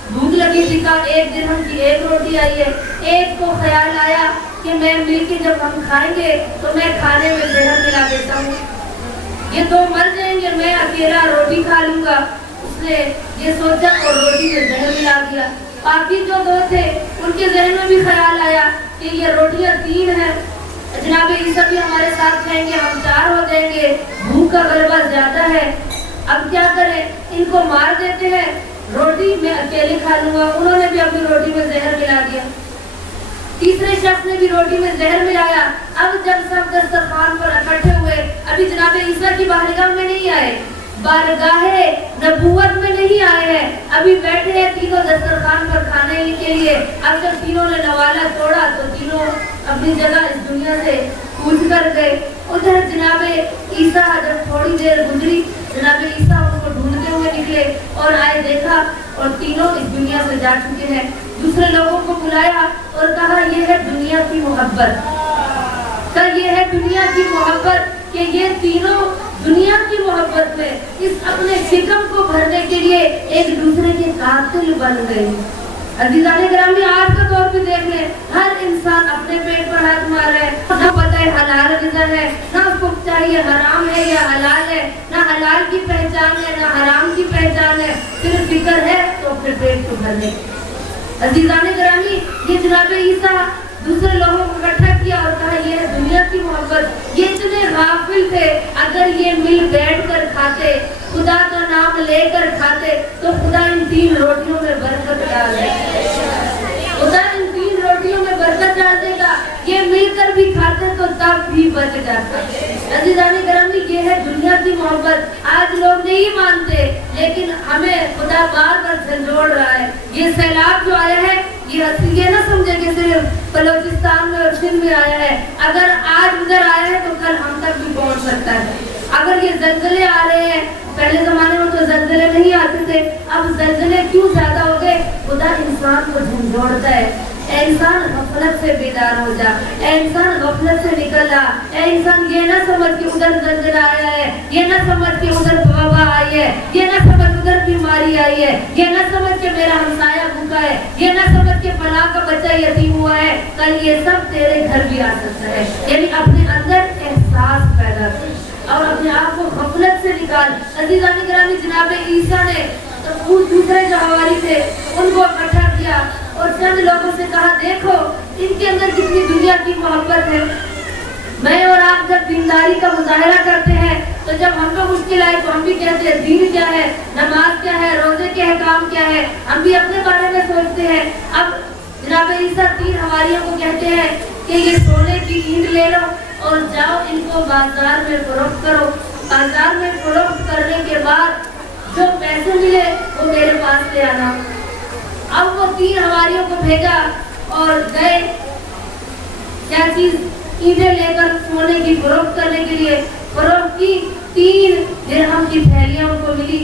بھوک لگی تھی, کا 1 درہم کی 1 روٹی آئی ہے. ایک کو خیال آیا کہ میں مل کے جب ہم کھائیں گے تو میں کھانے میں زہر ملا دیتا ہوں, یہ 2 مر جائیں گے, میں اکیلا روٹی کھا لوں گا. اس نے یہ سوچا اور روٹی میں زہر ملا دیا. باقی جو 2 تھے ان کے ذہن میں بھی خیال آیا کہ یہ روٹیاں 3 ہیں, جناب عیسیٰ بھی ہمارے ساتھ کھائیں گے, ہم 4 ہو جائیں گے, بھوک کا غلبہ زیادہ ہے. اب کیا کریں, ان کو مار دیتے ہیں, روٹی میں اکیلے کھا لوں گا. انہوں نے بھی اپنی روٹی میں زہر ملا دیا. تیسرے شخص نے بھی روٹی میں زہر ملایا. اب جب سب دسترخوان پر اکٹھے ہوئے, ابھی جناب عیسیٰ کی بارگاہ میں نہیں آئے, بارگاہ نبوت میں نہیں آئے ہیں, ابھی بیٹھے ہیں تینوں دسترخوان پر کھانے کے لیے. اب جب تینوں نے نوالا توڑا تو تینوں اپنی جگہ اس دنیا سے کوچ کر گئے. ادھر جناب عیسیٰ جب تھوڑی دیر گزری, جناب عیسیٰ ان کو ڈھونڈتے ہوئے نکلے اور آئے, دیکھا اور تینوں اس دنیا سے جا چکے ہیں. دوسرے لوگوں کو بلایا اور کہا یہ ہے دنیا کی محبت, کہ یہ ہے دنیا کی محبت, کہ یہ تینوں دنیا کی محبت میں اس اپنے شکم کو بھرنے کے لیے ایک دوسرے کے قاتل بن گئے. عزیزان گرامی, آج کا دور بھی دیکھ لیں, ہر انسان اپنے پیٹ پر ہاتھ مار رہا ہے, نہ پتہ ہے حلال غذا ہے, نہ اس کو چاہیے حرام ہے یا حلال ہے, نہ حلال کی پہچان ہے نہ حرام کی پہچان ہے, صرف فکر ہے تو اپنے پیٹ کو بھرنے. عزیزان گرامی, یہ جناب عیسیٰ دوسرے لوگوں کو اکٹھا کیا اور کہا یہ ہے دنیا کی محبت. یہ اتنے غافل تھے, اگر یہ مل بیٹھ کر کھاتے, خدا کا نام لے کر کھاتے تو خدا ان 3 روٹیوں میں برکت ڈال دے, خدا ان 3 روٹیوں میں برکت ڈال دے گا. یہ مل کر بھی کھاتے تو تب بھی بچ جاتا. عزیزان گرامی, یہ ہے دنیا کی محبت. آج لوگ نہیں مانتے, لیکن ہمیں خدا بار بار جھنجھوڑ رہا ہے. یہ سیلاب جو آیا ہے, یہ نہ سمجھے کہ صرف بلوچستان میں اور سندھ میں آیا ہے. اگر آج ادھر آیا ہے تو کل ہم تک بھی پہنچ سکتا ہے. अगर ये जल्जले आ रहे हैं, पहले जमाने में तो जल्जले नहीं आते थे, अब जल्जले क्यों ज्यादा हो गए? खुदा इंसान को झंझोड़ता है, ए इंसान गफलत से बेदार हो जा, ए इंसान गफलत से निकल आ, ए इंसान ये ना समझ के उधर जल्जला आया है, ये ना समझ के उधर वबा आई है, ये ना समझ उधर बीमारी आई है, ये ना समझ के मेरा हमसाया भूखा है, ये ना समझ के फलां का बच्चा यतीम हुआ है, कल ये सब तेरे घर भी आ सकता है। यानी अपने अंदर एहसास पैदा कर और अपने आप को गफलत से निकाल। अज़ीज़ान गिरामी, जनाब ईसा ने तो दूसरे जो हवारी थे उनको इकट्ठा किया और चंद लोगों से कहा, देखो इनके अंदर कितनी दुनिया की मोहब्बत है। मैं और आप जब दीनदारी का मुजाहरा करते हैं तो जब हम पे मुश्किल आए तो हम भी कहते हैं दीन क्या है, नमाज क्या है, रोजे के अहकाम क्या है, हम भी अपने बारे में सोचते हैं। अब जनाब ईसा 3 हवारियों को कहते हैं कि ये सोने की ईंट ले लो और जाओ इनको बाजार में फरोख्त करो। बाजार में फरोख्त करने के बाद जो पैसे मिले वो मेरे पास ले आना। अब वो 3 हवारियों को भेजा और गए क्या चीज, ईंटें लेकर सोने की फरोख्त करने के लिए। फरोख्त की 3 दिरहम की थैलियां उनको मिली,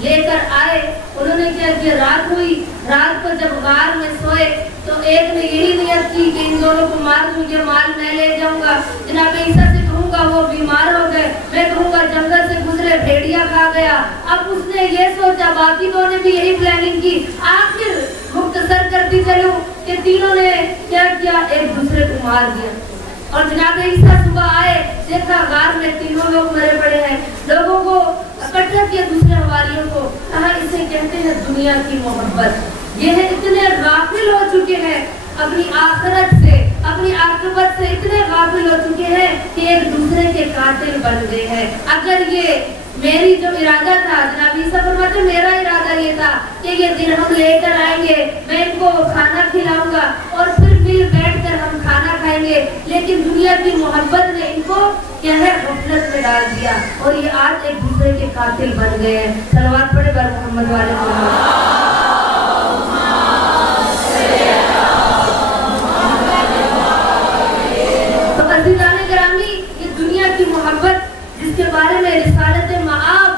लेकर आए। उन्होंने क्या किया, रात हुई, रात को जब गार में सोए तो एक ने यही नियत की कि इन दोनों को मार दूं, ये माल मैं ले जाऊंगा। जनाब ईसा से कहूंगा वो बीमार हो गए, मैं कहूंगा जंगल से गुजरे भेड़िया खा गया। अब उसने ये सोचा, बाकी दोनों ने भी यही प्लानिंग की। आखिर मुख्तसर करती चलूं कि तीनों ने क्या किया, एक दूसरे को मार दिया। और जनाब ईसा सुबह आए, देखा गार में तीनों लोग मरे पड़े हैं। लोगों को इकट्ठा किया, दूसरे हवारियों को कहा, इसे कहते हैं दुनिया की मोहब्बत। ये है इतने गाफिल हो चुके हैं अपनी आखिरत से, अपनी आखिरत से इतने गाफिल हो चुके हैं कि एक दूसरे के कातिल बन गए हैं। अगर ये मेरी जो इरादा था, जनाब ईसा फरमाते मेरा इरादा ये था कि ये दिरहम लेकर आएंगे, मैं इनको खाना खिलाऊंगा और फिर बैठकर हम खाना खाएंगे, लेकिन दुनिया की मोहब्बत ने इनको क्या है, गफलत में डाल दिया और ये आज एक दूसरे के कातिल बन गए हैं। सलवात पढ़े बर मोहम्मद वाले मोहम्मद। तो अज़ीज़ान गिरामी, ये दुनिया की मोहब्बत जिसके बारे में रिसालत मआब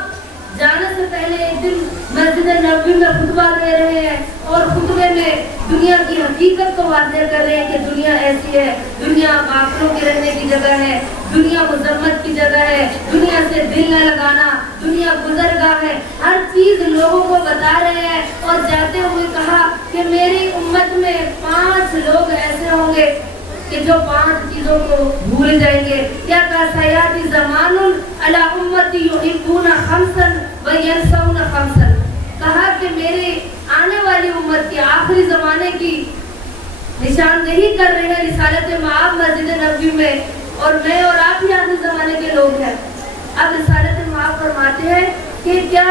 जाने से पहले एक दिन मस्जिद नबवी में खुतबा दे रहे हैं और खुतबे में दुनिया की हकीकत को वाज़ेह कर रहे हैं कि दुनिया ऐसी है, दुनिया काफिरों के रहने की जगह है, दुनिया मुज़म्मत की जगह है, दुनिया से दिल न लगाना, दुनिया गुज़रगाह है। हर चीज लोगों को बता रहे हैं और जाते हुए कहा कि मेरी उम्मत में 5 लोग ऐसे होंगे कि जो 5 चीजों को भूल जाएंगे। क्या कहा, सयाती ज़मानुन अला उम्मती युहिब्बूना खम्सन व यनसौना खम्सन। कहा कि मेरे आने वाली उम्मत के आखिरी जमाने की निशानदेही कर रहे हैं रिसालत मआब मस्जिद नबवी में, और मैं और आप ही आखिरी जमाने के लोग हैं। अब रिसालत मआब फरमाते हैं कि क्या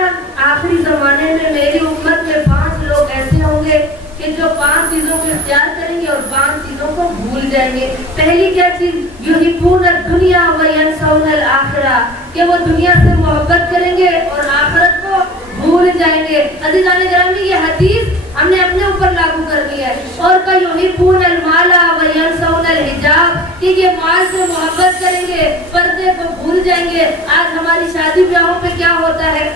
आखिरी जमाने में मेरी उम्मत में 5 लोग ऐसे होंगे कि जो 5 चीजों को इख्तियार करेंगे और 5 चीजों को भूल जाएंगे। पहली क्या चीज, युहिब्बूना दुनिया व यनसौनल आखिरा, कि वो दुनिया से मोहब्बत करेंगे और आखिरत को भूल जाएंगे। अज़ीज़ान गिरामी, ये हदीस हमने अपने ऊपर लागू करनी है। और का युहिब्बूनल माला व यनसौनल हिजाब, कि ये माल से मोहब्बत करेंगे, पर्दे को भूल जाएंगे। आज हमारी शादी ब्याहों पे क्या होता है,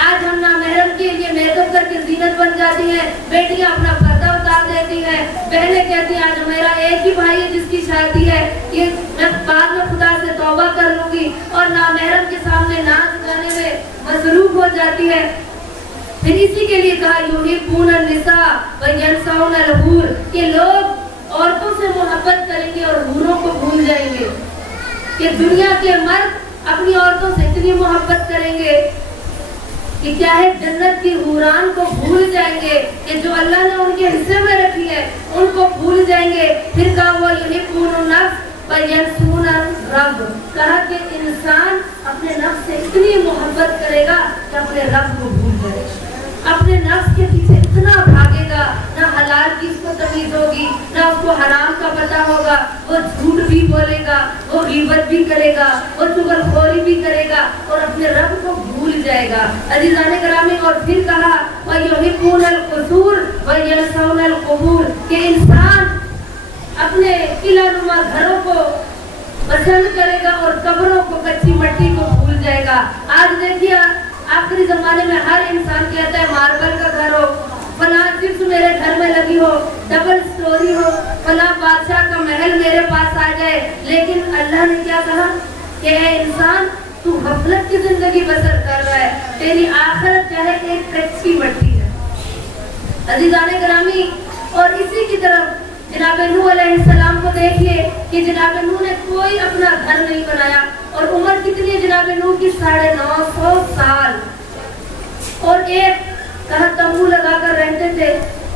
आज हम नामहरम के लिए मेकअप करके जीनत बन जाती हैं, बेटियां अपना पर्दा उतार देती हैं, बहनें कहती हैं आज मेरा एक ही भाई है जिसकी शादी है, ये मैं बाद में खुदा से तौबा कर लूंगी, और नामहरम के सामने नाच गाने में मसरूफ हो जाती है। फिर इसी के लिए कहा युहिब्बूनन निसा व यनसौनल हूर, कि लोग औरतों से मोहब्बत करेंगे और हूरों को भूल जाएंगे। कि दुनिया के मर्द अपनी औरतों से इतनी मोहब्बत करेंगे कि क्या है, जन्नत की हूरान को भूल जाएंगे कि जो अल्लाह ने उनके हिस्से में रखी है उनको भूल जाएंगे। फिर कहा वो युहिब्बूनुन नफ्स व यनसूनर रब, कहा कि इंसान अपने नफ्स से इतनी मोहब्बत करेगा कि अपने रब को भूल जाएगा, अपने नफ्स के पीछे इतना भागेगा, ना हलाल की उसको तमीज होगी, ना उसको हराम का पता होगा, वो झूठ भी बोलेगा, वो गीबत भी करेगा, वो चुगलखोरी भी करेगा और अपने रब को भूल जाएगा। अज़ीज़ान गिरामी, और फिर कहा वयुहिब्बूनल कुसूर व यनसौनल कुबूर, कि इंसान अपने किला नुमा घरों को पसंद करेगा और कब्रों को, कच्ची मिट्टी को भूल जाएगा। आज देखिए आखिरी जमाने में हर इंसान कहता है मार्बल का घर हो, फला चिप्स मेरे घर में लगी हो, डबल स्टोरी हो, फला बादशाह का महल मेरे पास आ जाए। लेकिन अल्लाह ने क्या कहा कि ऐ इंसान तू गफलत की जिंदगी बसर कर रहा है, तेरी आखिरत चाहे एक कच्ची मिट्टी है। अजीजाने ग्रामी, और इसी की तरफ जनाब नूह अलैहिस्सलाम को देखिए कि जनाब नूह ने कोई अपना घर नहीं बनाया, और उम्र कितनी है जनाब नूह की? 950 साल। और एक कहा तंबू लगा कर रहते थे,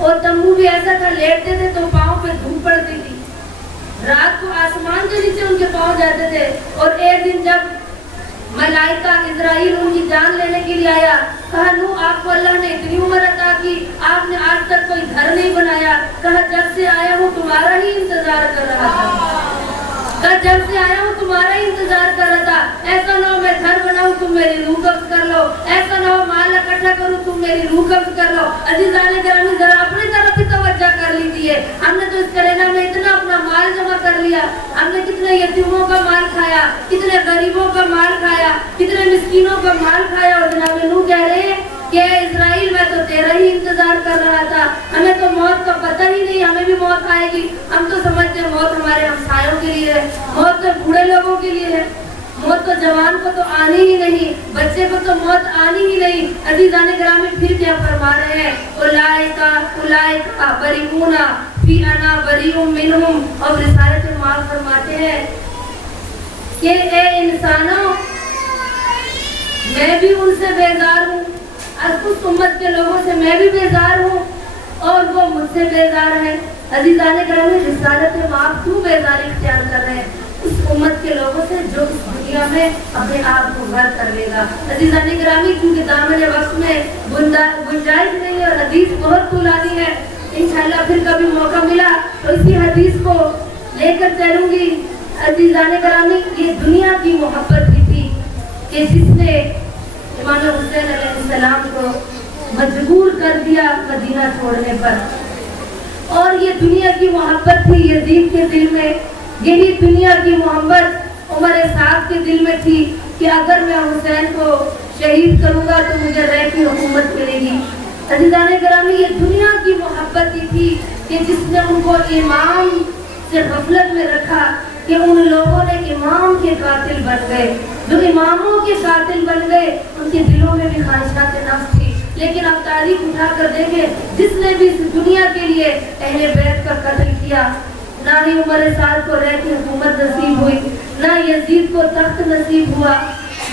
और तंबू भी ऐसा था लेटते थे तो पाँव पे धूप पड़ती थी, रात को आसमान के नीचे उनके पाँव जाते थे। और एक दिन जब मलाइका इज़राइल उनकी जान लेने के लिए आया, कहा नूह आपको अल्लाह ने इतनी उम्र अता की, आपने आज तक कोई घर नहीं बनाया। कहा जब से आया हूँ तुम्हारा ही इंतजार कर रहा था, कहा जब से आया हूँ तुम्हारा ही इंतजार कर रहा था। ऐसा ना हो मैं घर बनाऊँ तुम मेरी रूह कब्ज कर लो, ऐसा ना हो माल इकट्ठा करूँ तुम मेरी रूह कब्ज कर लो। अजीज़ाने गिरामी जरा अपनी तरफ भी तवज्जो कर लीजिए। हमने तो इस करेना में इतना अपना माल जमा कर लिया, हमने कितने यतीमों का माल खाया, कितने गरीबों का माल खाया, कितने मिस्कीनों का माल खाया। और जनाब नूह कह रहे हैं कि इज़राइल मैं तो तेरा ही इंतजार कर रहा था, हमें तो मौत का पता ही नहीं, हमें भी मौत आएगी। हम तो समझते हैं मौत हमारे हमसायों के लिए है, मौत तो बूढ़े लोगों के लिए है, मौत तो जवान को तो आनी ही नहीं, बच्चे को तो मौत आनी ही नहीं। अजीज़ाने ग्रामी फिर क्या फरमा रहे हैं? उलाइका बरीऊना फी अना बरीउम मिनहुम। और रिसालत माल फरमाते हैं कि ए इंसानों मैं भी उनसे बेजार हूँ, उस उम्मत के लोगों से मैं भी बेजार हूँ और वो मुझसे बेजार है। अजीज़ाने ग्रामी रिसालत माल क्यों बेजारी इख्तियार कर रहे हैं? उस उम्मत के लोगों से जो इस दुनिया में अपने आप को घर कर लेगा। अजीज़ाने ग्रामी क्योंकि दामन वक्त में गुंजाइश नहीं है और हदीस बहुत पुरानी है, इंशाल्लाह फिर कभी मौका मिला तो इसी हदीस को लेकर चलूंगी। अजीज़ाने ग्रामी ये दुनिया की मोहब्बत ही थी कि जिसने इमाम हुसैन अलैहिस्सलाम को मजबूर कर दिया मदीना छोड़ने पर, और ये दुनिया की मोहब्बत थी यजीद के दिल में। यही दुनिया की मोहब्बत उमर साहब के दिल में थी कि अगर मैं हुसैन को शहीद करूंगा तो मुझे रह की हुकूमत मिलेगी। अजीज़ाने ग्रामी ये दुनिया की मोहब्बत ही थी कि जिसने उनको इमाम से गफलत में रखा कि उन लोगों ने इमाम के कातिल बन गए, जो इमामों के कातिल बन गए उनके दिलों में भी ख्वाहिशात नफ्स थी। लेकिन अब तारीख उठा कर देखें, जिसने भी इस दुनिया के लिए अहले बैत का कत्ल किया, ना ही उमर साद को रह की हुकूमत नसीब हुई, ना यजीद को तख्त नसीब हुआ,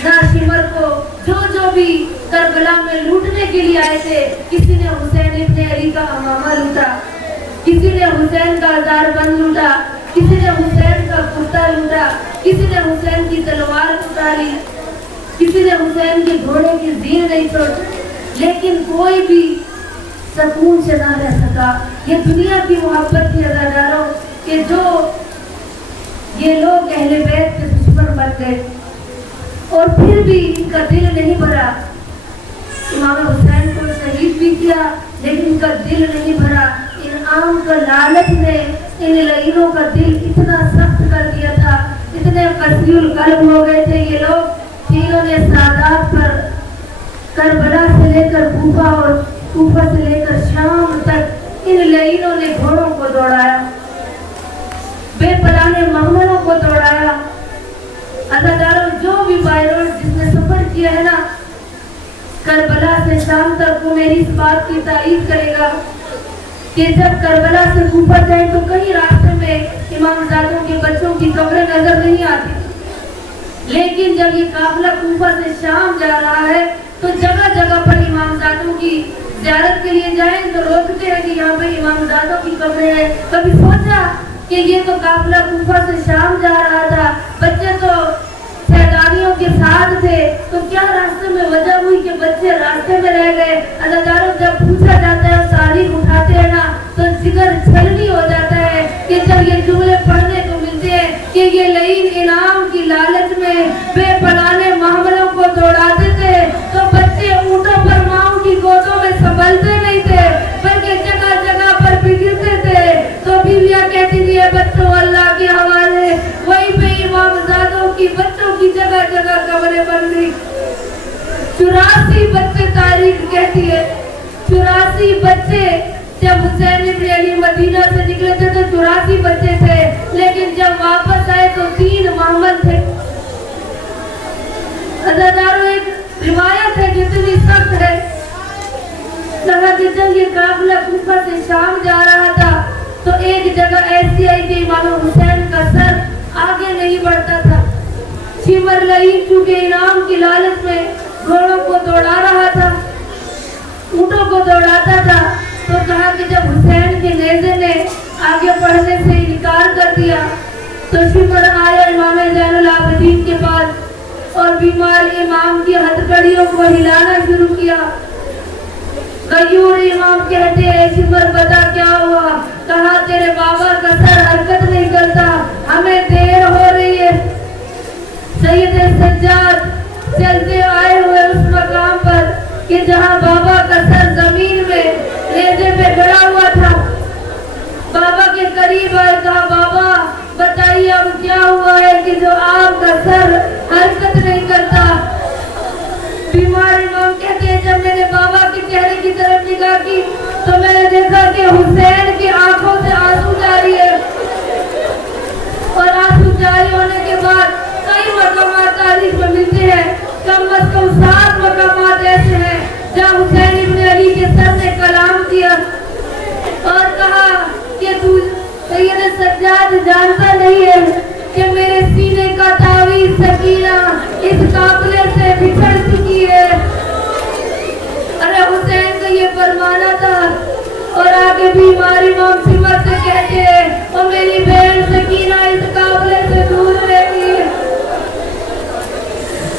ना शिमर को जो भी करबला में लूटने के लिए आए थे, किसी ने हुसैन इब्न अली का अमामा लूटा, किसी ने हुसैन का हजारबंद लूटा, किसी ने हुसैन का कुर्ता लूटा, किसी ने हुसैन की तलवार उठा ली, किसी ने हुसैन के घोड़े की जीन नहीं छोड़ी, लेकिन कोई भी सुकून से ना रह सका। ये दुनिया की मोहब्बत थी अज़ादारों कि जो ये लोग अहले बैत के दुश्मन बन गए और फिर भी इनका दिल नहीं भरा। इमाम हुसैन को शहीद भी किया लेकिन इनका दिल नहीं भरा। इन आम का लालच ने इन लईनों का दिल इतना सख्त कर दिया था, इतने कसीउल कल्ब हो गए थे ये लोग कि इन्होंने सादात पर करबला से लेकर कूफा और कूफा से लेकर शाम तक इन लईनों ने घोड़ों को दौड़ाया, बेपनाह ने महमलों को दौड़ाया। अज़ादारों जो भी बाय रोड जिसने सफर किया है ना करबला से शाम तक, वो मेरी इस बात की तारीफ करेगा कि जब करबला से कूफा जाए तो कहीं रास्ते में इमामजादों के बच्चों की कब्रें नजर नहीं आती, लेकिन जब ये काफिला कूफा से शाम जा रहा है तो जगह जगह पर इमामजादों की ज़ियारत के लिए जाए तो रोकते हैं कि यहाँ पे इमामजादों की कब्रें हैं। कभी सोचा कि ये तो काफिला कूफा से शाम जा रहा था, बच्चे तो सैलानियों के साथ थे, तो क्या रास्ते में वजह हुई कि बच्चे रास्ते में रह गए? अज़ादारों जब पूछा जाता है तारीख उठाते हैं ना तो जिगर छलनी हो जाता है कि जब ये जुमले पढ़ने को मिलते हैं कि ये लईन इनाम की लालच में बेपनाह महमलों को दौड़ाते थे तो बच्चे ऊँटों पर माओ की गोदों में संभलते नहीं थे बल्कि जगह जगह पर बिखरते थे। तो बीवियां कहती थी बच्चों अल्लाह के हवाले, वहीं पे इमाम 84 बच्चे तारीख कहती है, 84 बच्चे। जब हुसैन इब्न अली मदीना से निकले थे तो 84 बच्चे थे, लेकिन जब वापस आए तो 3 मोहम्मद थे। अज़ादारों, एक रिवायत है जितनी सख्त है, कहा कि जब ये काफिला कूफा से शाम जा रहा था तो एक जगह ऐसी आई कि इमाम हुसैन का सर आगे नहीं बढ़ता था। शिमर लईम चूंकि इनाम की लालच में घोड़ों को दौड़ा रहा था, ऊँटों को दौड़ाता था, तो कहा कि जब हुसैन के नेज़े ने आगे बढ़ने से इनकार कर दिया तो शिमर आया इमाम ज़ैनुल आबिदीन के पास और बीमार इमाम की हथकड़ियों को हिलाना शुरू किया। गयूर इमाम कहते हैं, शिमर बता क्या हुआ? कहा तेरे बाबा का सर हरकत नहीं करता, हमें देर हो रही है। सैयद सज्जाद चलते आए हुए उस मकाम पर कि जहां बाबा का सर जमीन में नेज़े पे गड़ा हुआ था, बाबा के करीब आए, कहा बाबा बताइए अब क्या हुआ है कि जो आपका सर हरकत नहीं करता? बीमार इमाम कहते हैं, जब मैंने बाबा के चेहरे की तरफ निगाह की तो मैंने देखा कि हुसैन की आंखों से आंसू जारी है, और आंसू जारी होने के बाद कई मकामात तारीख में मिलते हैं, कम अज कम 7 मकामात ऐसे हैं जहाँ हुसैन इब्न अली के सर ने कलाम किया और कहा कि तू सैयद सज्जाद जानता नहीं है कि मेरे सीने का तावीज़ सकीना इस काफिले से बिछड़ चुकी है। अरे हुसैन का ये फरमाना था। और आगे भी हमारी इमाम शिमर से कहते हैं, और मेरी बहन सकीना इस काफिले से दूर रहेगी।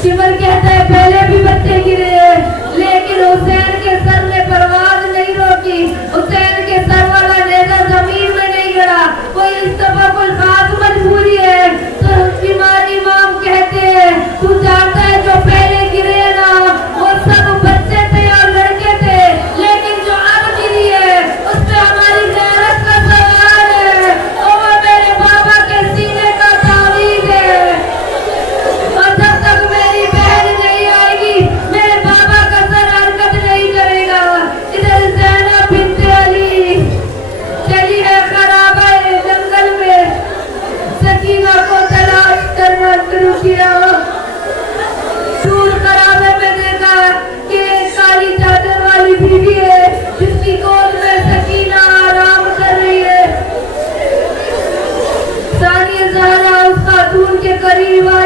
शिमर कहता है पहले भी बच्चे गिरे हैं, लेकिन हुसैन के सर ने परवाज़ नहीं रोकी। हुसैन के सर वाला नेज़ा जमीन में नहीं गिरा, कोई इस दफा कोई खास मजबूरी है। तो हमारी इमाम कहते हैं, तू जानता है जो पहले गिरे ना वो सब बच्चे थे और लड़के थे, लेकिन जो अब गिरी है उस पे हमारी गैरत का सवाल है, और वो मेरे बाबा के सीने का तावीज़ है। और जब तक मेरी बहन नहीं आएगी मेरे बाबा का सर हरकत नहीं करेगा। इधर ज़ैनब बिन्त अली चली है खराबे जंगल में, सकीना को तलाश करना शुरू किया। दूर खराबे में देखा कि काली चादर वाली बीवी है जिसकी गोद में सकीना आराम कर रही है। सानिया ज़हरा उस खातून के करीब आई